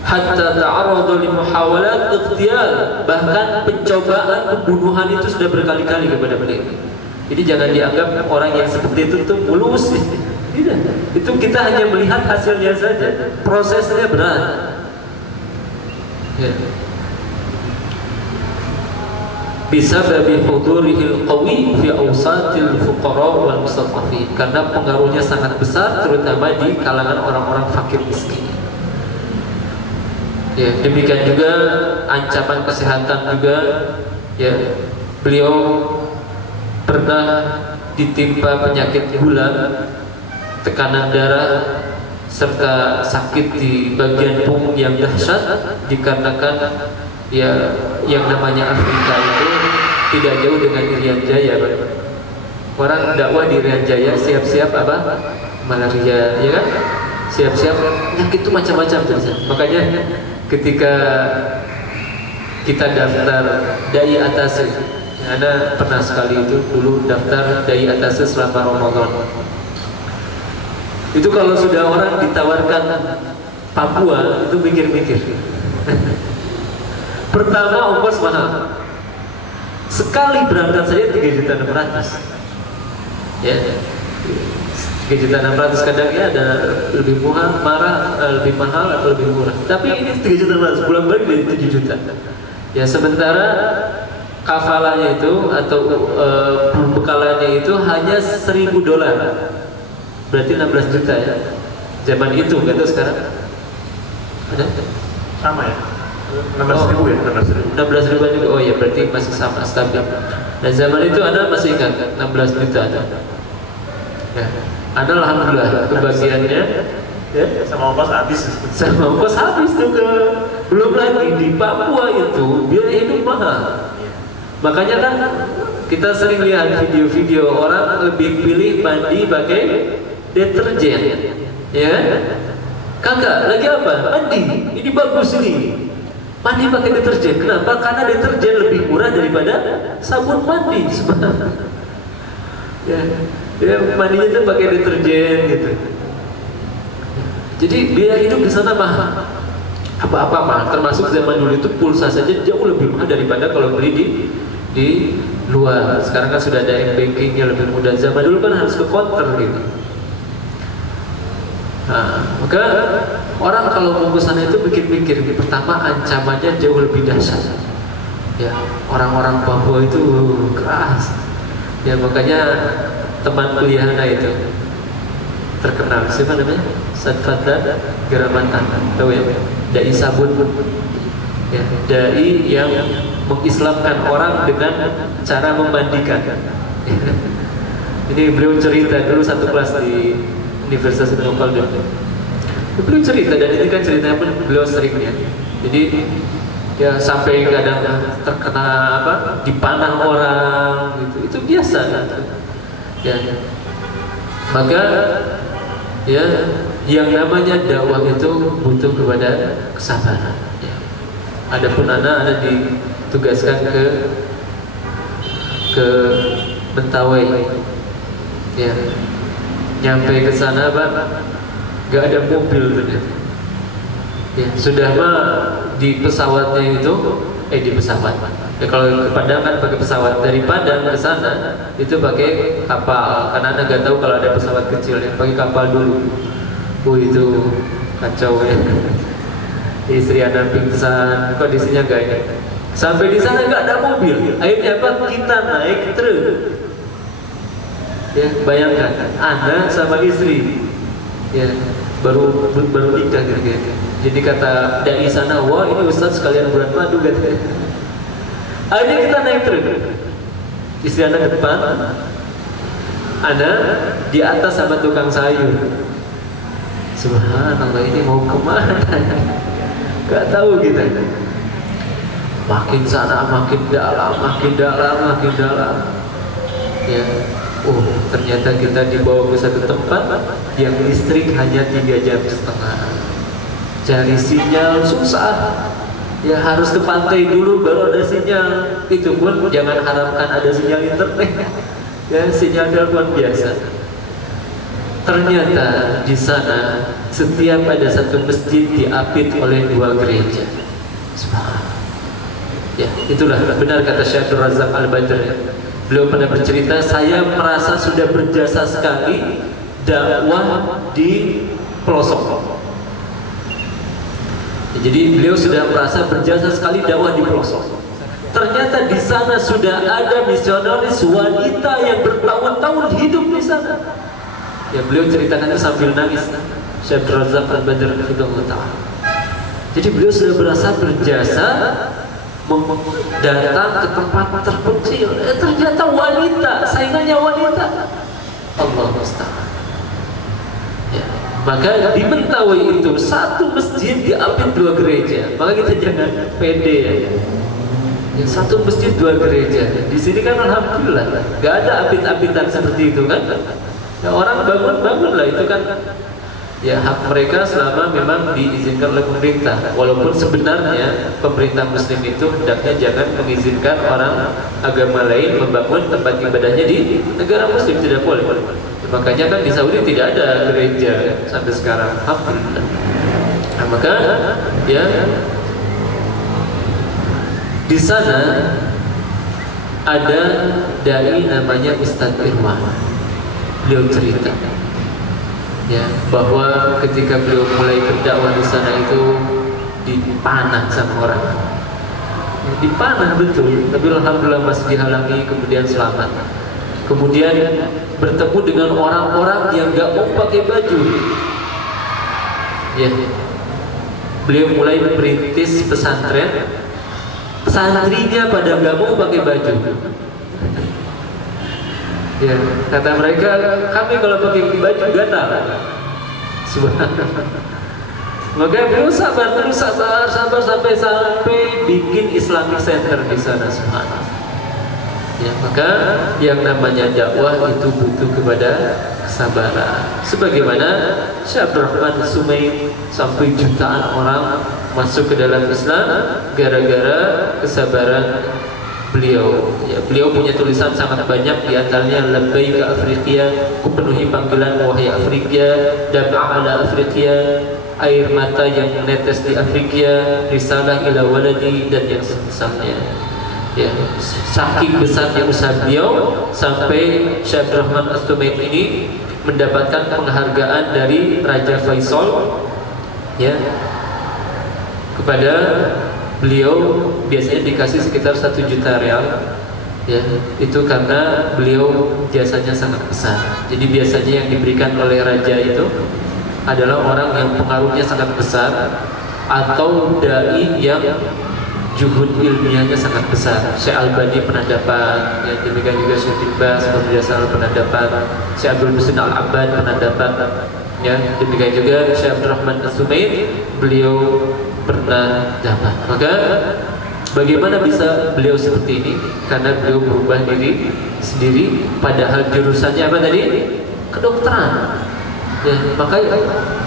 Hatta ta'arrada li muhawalat iqtiyal, bahkan pencobaan pembunuhan itu sudah berkali-kali kepada beliau. Jadi jangan dianggap orang yang seperti itu tuh mulus. Tidak. Itu kita hanya melihat hasilnya saja. Prosesnya berat. Ya. Bisa babi hudurihil qawi fi awsatil fuqara wal mustad'afin, karena pengaruhnya sangat besar terutama di kalangan orang-orang fakir miskin. Ya, demikian juga ancaman kesehatan juga, ya. Beliau pernah ditimpa penyakit gula, tekanan darah, serta sakit di bagian punggung yang dahsyat dikarenakan, ya, yang namanya Afrika itu tidak jauh dengan Irian Jaya. Orang dakwah di Irian Jaya siap-siap apa? Malaria, ya kan? Siap-siap penyakit itu macam-macam. Makanya ketika kita daftar dai atas, ada pernah sekali itu dulu daftar dai atas selama Ramadan. Itu kalau sudah orang ditawarkan Papua itu mikir-mikir. Pertama ongkos mahal. Sekali berangkat saja 3.600.000. Ya. 3.600.000, kadang ya ada lebih lebih mahal atau lebih murah. Tapi ini 3.600.000, pulang balik dari 7 juta. Ya, sementara kafalannya itu atau bekalannya itu hanya $1.000. Berarti 16 juta ya. Zaman itu, nggak tahu sekarang. Ada? Sama ya? 16.000 ya? 16.000 juga. Oh ya, berarti masih sama, stabil. Dan zaman itu ada, masih ingat, 16 juta ada. Ya. Ada, alhamdulillah kebagiannya, ya. Sama ongkos habis. Sama ongkos habis tuh ke. Belum lagi di Papua itu biaya hidup mahal. Makanya kan kita sering lihat video-video orang lebih pilih mandi pakai deterjen, ya. Kakak lagi apa? Mandi. Ini bagus ini. Mandi pakai deterjen. Kenapa? Karena deterjen lebih murah daripada sabun mandi. Sebenarnya. Ya. Ya, mandinya itu pakai deterjen gitu. Jadi biaya hidup di sana mahal. Apa-apa mahal. Termasuk zaman dulu itu pulsa saja jauh lebih mahal daripada kalau beli di luar. Sekarang kan sudah ada m-bankingnya, lebih mudah. Zaman dulu kan harus ke counter gitu. Nah, maka orang kalau mau ke sana itu pikir-pikir. Pertama, ancamannya jauh lebih dahsyat. Ya, orang-orang Papua itu keras. Ya, makanya teman kuliah itu terkenal, siapa namanya? Sadfadlan Garamantan, tahu ya? Dai sabun, ya, dai yang mengislamkan orang dengan cara memandikan. Ini beliau cerita dulu satu kelas di Universitas Ibnu Khaldun. Beliau cerita, dan ini kan ceritanya pun beliau sering ya. Jadi ya sampai kadang terkena apa, dipanah orang gitu, itu biasa gitu. Ya, maka ya yang namanya dakwah itu butuh kepada kesabaran. Ya. Adapun anak ditugaskan ke Mentawai, ya, nyampe ke sana Pak, gak ada mobil ternyata. Ya, sudah mah di pesawatnya itu, di pesawat. Ya, kalau ke Padang kan pakai pesawat, dari Padang ke sana itu pakai kapal. Karena Anda nggak tahu kalau ada pesawat kecil, ya, pakai kapal dulu. Itu kacau ya. Istri Anda pingsan, kondisinya gak ini. Sampai di sana nggak ada mobil. Akhirnya apa? Kita naik truk. Ya, bayangkan, Anda sama istri, ya, baru nikah gitu. Jadi kata dai sana, wah ini Ustadz sekalian bulan madu katanya. Akhirnya kita naik truk. Istri Anda ke depan, Anda di atas sama tukang sayur. Subhanallah, ini mau kemana? Gak tahu kita. Makin sana, makin dalam, makin dalam, makin dalam. Ya, ternyata kita dibawa ke satu tempat yang listrik hanya 3,5 jam. Cari sinyal susah. Ya harus ke pantai dulu baru ada sinyal. Itu pun jangan harapkan ada sinyal internet. Ya, sinyal telepon biasa. Ternyata di sana setiap ada satu masjid diapit oleh 2 gereja. Subhanallah. Ya, itulah benar kata Syekh Abdul Razak Al-Badr. Beliau pernah bercerita, saya merasa sudah berjasa sekali dakwah di pelosok. Jadi beliau sudah merasa berjasa sekali dakwah di pelosok. Ternyata di sana sudah ada misionaris wanita yang bertahun-tahun hidup di sana. Ya, beliau ceritakan itu sambil nangis. Syekh Abdul Razak Al-Badr Hafizahullah. Jadi beliau sudah berasa berjasa datang ke tempat terpencil. Ternyata wanita, saingannya wanita. Allah musta'an. Ya, maka di Mentawai itu satu masjid diapit 2 gereja. Maka kita jangan pede ya. Ya, satu masjid 2 gereja. Di sini kan alhamdulillah gak ada apit-apitan seperti itu kan. Ya, orang bangun lah itu kan. Ya, hak mereka selama memang diizinkan oleh pemerintah. Walaupun sebenarnya pemerintah muslim itu hendaknya jangan mengizinkan orang agama lain membangun tempat ibadahnya di negara muslim, tidak boleh. Makanya kan di Saudi tidak ada gereja sampai sekarang. Alhamdulillah. Nah, maka ya di sana ada dai namanya Ustadz Irwan. Beliau cerita ya bahwa ketika beliau mulai berdakwah di sana itu dipanah sama orang, ya, dipanah betul, tapi alhamdulillah masih dihalangi, kemudian selamat. Kemudian bertemu dengan orang-orang yang gak mau pakai baju. Ya, beliau mulai merintis pesantren, santrinya pada gak mau pakai baju. Ya, kata mereka, kami kalau pakai baju gatal. Subhanallah. Maka beliau sabar terus, sabar sampai bikin Islamic Center di sana. Subhanallah. Ya, maka yang namanya dakwah itu butuh kepada kesabaran. Sebagaimana Syekh Abdurrahman Sumaim sampai jutaan orang masuk ke dalam Islam gara-gara kesabaran beliau. Ya, beliau punya tulisan sangat banyak, diantaranya Labbaika Afrika, kupenuhi panggilan wahai Afrika, Dam'a ala Afrika, air mata yang menetes di Afrika, Risalah ila waladi, dan yang semisalnya. Ya, saking besarnya usaha beliau sampai Syekh Abdurrahman As-Sumaim ini mendapatkan penghargaan dari Raja Faisal ya kepada beliau, biasanya dikasih sekitar 1 juta real ya, itu karena beliau jasanya sangat besar. Jadi biasanya yang diberikan oleh raja itu adalah orang yang pengaruhnya sangat besar atau dai yang juhud ilmiahnya sangat besar. Syekh Albani pernah dapat, ya, demikian juga Syekh bin Baz pernah dapat, Syekh Abdul Muhsin Al-Abbad pernah dapat, ya, demikian juga Syekh Abdurrahman As-Sumaid, beliau pernah dapat. Maka bagaimana bisa beliau seperti ini? Karena beliau berubah diri sendiri, padahal jurusannya apa tadi? Kedokteran. Ya, maka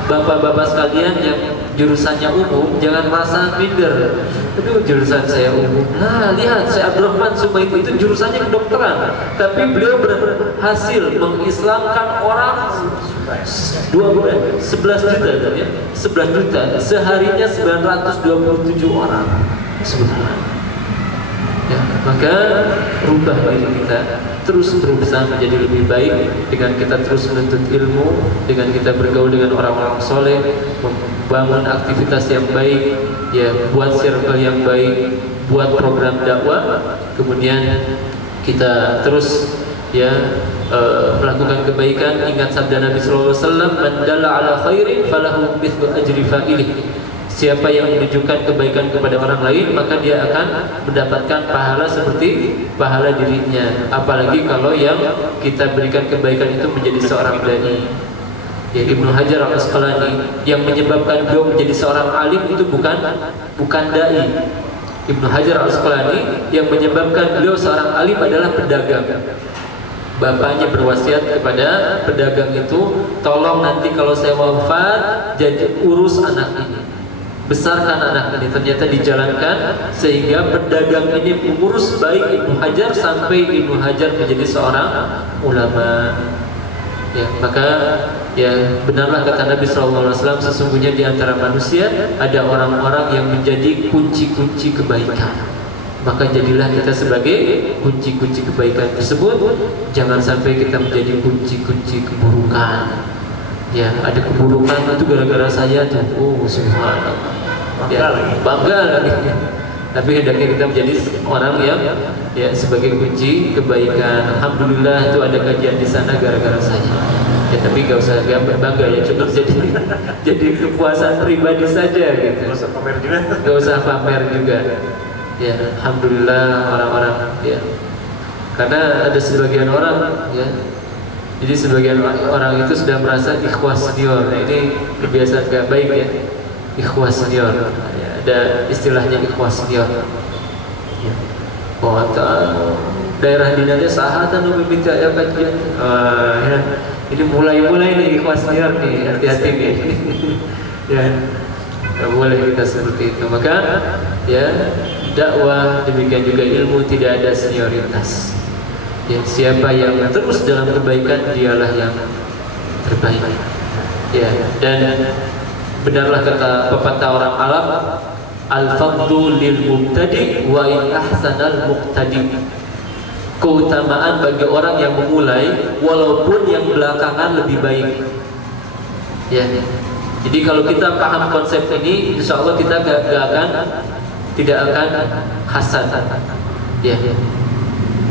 bapak-bapak sekalian yang jurusannya umum jangan merasa minder. Aduh, jurusan saya umum. Nah, lihat saya Abdurrahman Sumaid itu jurusannya kedokteran, tapi beliau berhasil mengislamkan orang 11 juta ya. 11 juta. Seharinya 927 orang. Subhanallah. Ya, maka rubah diri kita, terus berusaha menjadi lebih baik dengan kita terus menuntut ilmu, dengan kita bergaul dengan orang-orang soleh, membangun aktivitas yang baik, ya, buat circle yang baik, buat program dakwah, kemudian kita terus ya melakukan kebaikan. Ingat sabda Nabi sallallahu alaihi wasallam, "Man dalla ala khairin falahu mithlu ajri fa'ilih." Siapa yang menunjukkan kebaikan kepada orang lain, maka dia akan mendapatkan pahala seperti pahala dirinya. Apalagi kalau yang kita berikan kebaikan itu menjadi seorang dai. Ya, Ibnu Hajar Al-Asqalani, yang menyebabkan beliau menjadi seorang alim itu bukan dai. Ibnu Hajar Al-Asqalani, yang menyebabkan beliau seorang alim adalah pedagang. Bapaknya berwasiat kepada pedagang itu, tolong nanti kalau saya wafat jadi urus anak ini, besarkan anak ini. Ternyata dijalankan sehingga pedagang ini mengurus baik Ibnu Hajar sampai Ibnu Hajar menjadi seorang ulama. Ya, maka ya benarlah kata Nabi SAW, sesungguhnya di antara manusia ada orang-orang yang menjadi kunci-kunci kebaikan. Maka jadilah kita sebagai kunci-kunci kebaikan tersebut. Jangan sampai kita menjadi kunci-kunci keburukan. Ya, ada keburukan itu gara-gara saya tuh. Oh, subhanallah. Ya, bangga lagi. Tapi hendaknya kita menjadi orang yang ya sebagai kunci kebaikan. Alhamdulillah itu ada kajian di sana gara-gara saya. Ya, tapi gak usah bangga ya, cukup jadi kepuasan pribadi saja gitu. Gak usah pamer juga. Gak usah pamer juga. Ya, alhamdulillah orang-orang ya. Karena ada sebagian orang ya. Jadi sebagian orang itu sudah merasa ikhwas senior. Nah, ini kebiasaan gak baik ya. Ikhwas senior. Ya, ada istilahnya ikhwas senior. Ya. Oh, daerah dinanya sahatan meminta ya kajian. Ya. Ini mulai nih ikhwas senior nih, hati-hati nih. Ya. Gak boleh kita seperti itu. Maka ya dakwah demikian juga ilmu tidak ada senioritas. Ya, siapa yang terus dalam kebaikan dialah yang terbaik. Ya, dan benarlah kata pepatah orang Arab, al-fadlu lil mubtadi wa in ahsanal muqtadi. Keutamaan bagi orang yang memulai walaupun yang belakangan lebih baik. Ya. Jadi kalau kita paham konsep ini, insya Allah kita tidak akan hasad. Ya.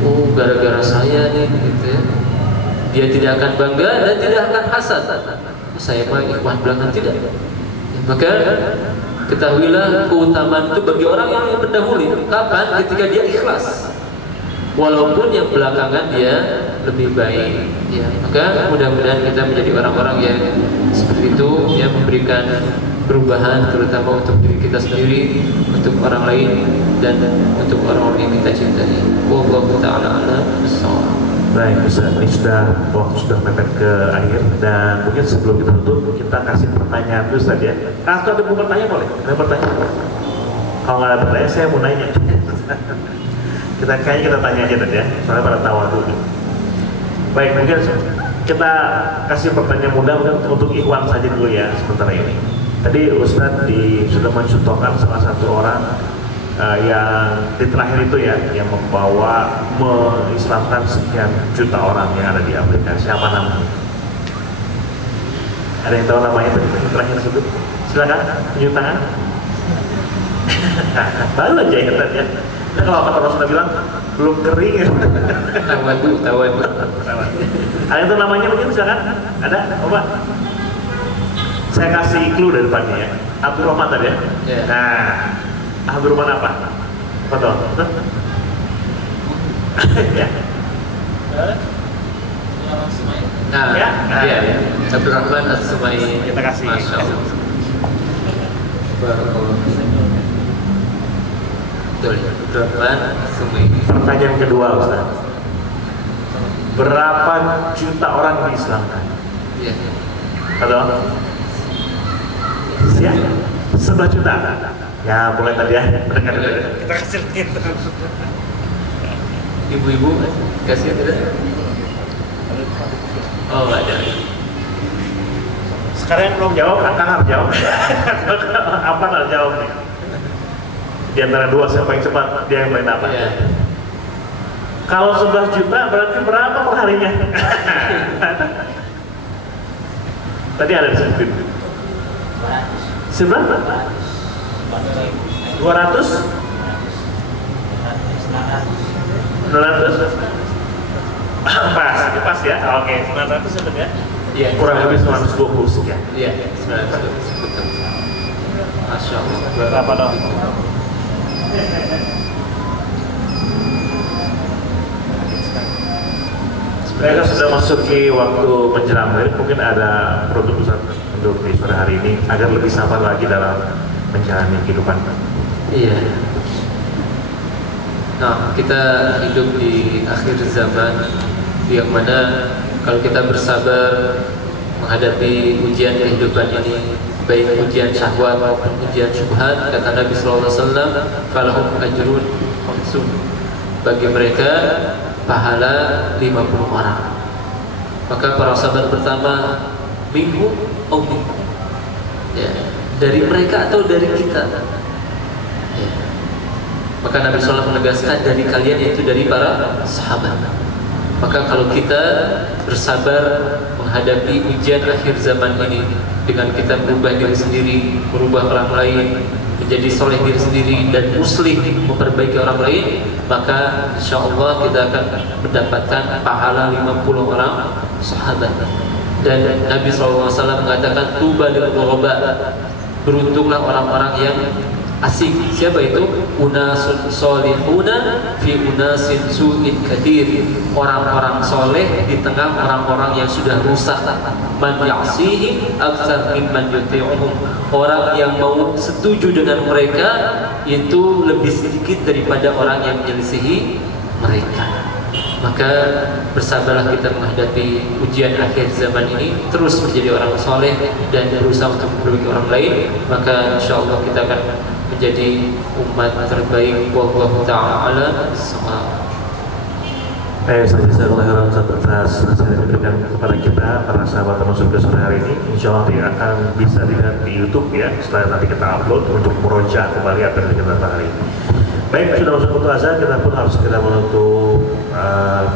Oh, gara-gara saya nih, gitu ya. Dia tidak akan bangga dan tidak akan hasad. Saya mah ikhwan belakang tidak. Ya, maka ketahuilah keutamaan itu bagi orang yang mendahului. Kapan? Ketika dia ikhlas. Walaupun yang belakangan dia lebih baik. Ya, maka mudah-mudahan kita menjadi orang-orang yang seperti itu, yang memberikan perubahan terutama untuk diri kita sendiri, untuk orang lain, dan untuk orang-orang yang kita cintai. Wallahu ta'ala a'lam bissawab. Baik, Ustaz, ini waktu sudah mepet ke akhir, dan mungkin sebelum kita tutup kita kasih pertanyaan dulu, Ustaz ya. Kalau ada mau bertanya boleh? Ada pertanyaan? Kalau nggak ada pertanyaan saya mau nanya. Kita tanya aja tadi ya, soalnya pada tawa dulu. Baik, mungkin kita kasih pertanyaan mudah untuk Ikhwan saja dulu ya sementara ini. Tadi Ustaz sudah mencontohkan salah satu orang yang di terakhir itu ya, yang membawa mengislamkan sekian juta orang yang ada di Afrika. Siapa namanya? Ada yang tahu namanya tadi yang terakhir sebut? Silakan tunjuk tangan. Nah, baru aja ya tadi ya. Nah, kalau kata Rasulullah bilang belum kering ya. Tawan. Ada yang tahu namanya mungkin silakan? Ada? Coba. Saya kasih clue dari depannya ya. Abdurrahman tadi ya. Yeah. Nah, Abdurrahman apa? Foto. Ya. Nah, Ya. iya, ya. Abdurrahman As-Sumai. Kita kasih. Masya Allah. Barakallahu fiik. Betul, ya. Abdurrahman As-Sumai. Pertanyaan kedua, Ustaz. Berapa juta orang diislamkan? Iya. Halo? Ya, 11 juta. Ya, boleh tadi ya. Kita kasih lihat. Ibu-ibu kasih tidak? Oh, nggak ada. Sekarang yang belum jawab, Kang harus jawab. Apa harus jawab nih? Di antara dua siapa yang cepat, dia yang main apa? Iya. Kalau 11 juta berarti berapa perharinya? Tadi ada disebutin. Seberapa? 200? 900? Pas ya? Oke, 900 sebenarnya. Iya. Kurang lebih 120 sekian. Iya, 900. Betul. Masya Allah. Berapa dong? Mereka sudah masuki waktu menjelang maghrib, mungkin ada produk Ustaz untuk di sore hari ini agar lebih sabar lagi dalam menjalani kehidupan. Iya. Nah, kita hidup di akhir zaman yang mana kalau kita bersabar menghadapi ujian kehidupan ini, baik ujian syahwat maupun ujian syubhat, kata Nabi SAW, falahum ajrun khamsun, bagi mereka pahala 50 orang. Maka para sahabat pertama, minhum atau minhum, ya, dari mereka atau dari kita, ya. Maka Nabi SAW menegaskan dari kalian, yaitu dari para sahabat. Maka kalau kita bersabar menghadapi ujian akhir zaman ini dengan kita merubah diri sendiri, merubah orang lain, menjadi soleh diri sendiri dan muslim, memperbaiki orang lain, maka insya Allah kita akan mendapatkan pahala 50 orang sahabat. Dan Nabi SAW mengatakan tuba lil ghuraba, beruntunglah orang-orang yang asing. Siapa itu? Unasun solihuna fi unasin su'in kathir, orang-orang soleh di tengah orang-orang yang sudah rusak. Man ya'sihim aktsar mimman yuti'uhum, orang yang mau setuju dengan mereka itu lebih sedikit daripada orang yang menyelisihi mereka. Maka bersabarlah kita menghadapi ujian akhir zaman ini, terus menjadi orang soleh dan berusaha untuk memperbaiki orang lain, maka insya Allah kita akan menjadi umat terbaik. Wallahu ta'ala bissawab. Jazakallahu atas nasihat yang diberikan kepada kita para sahabat dan surga sore hari ini. Insya Allah nanti akan bisa dilihat di YouTube ya, setelah nanti kita upload untuk meroja kembali apa yang kita hari ini. Baik, sudah masuk waktu azan, kita pun harus segera menutup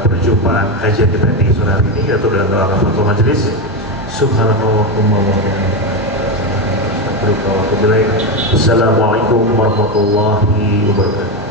perjumpaan kajian kita di sore hari ini, yaitu dengan doa kafaratul majelis. Subhanallahumma wa bihamdihi. Assalamualaikum warahmatullahi wabarakatuh.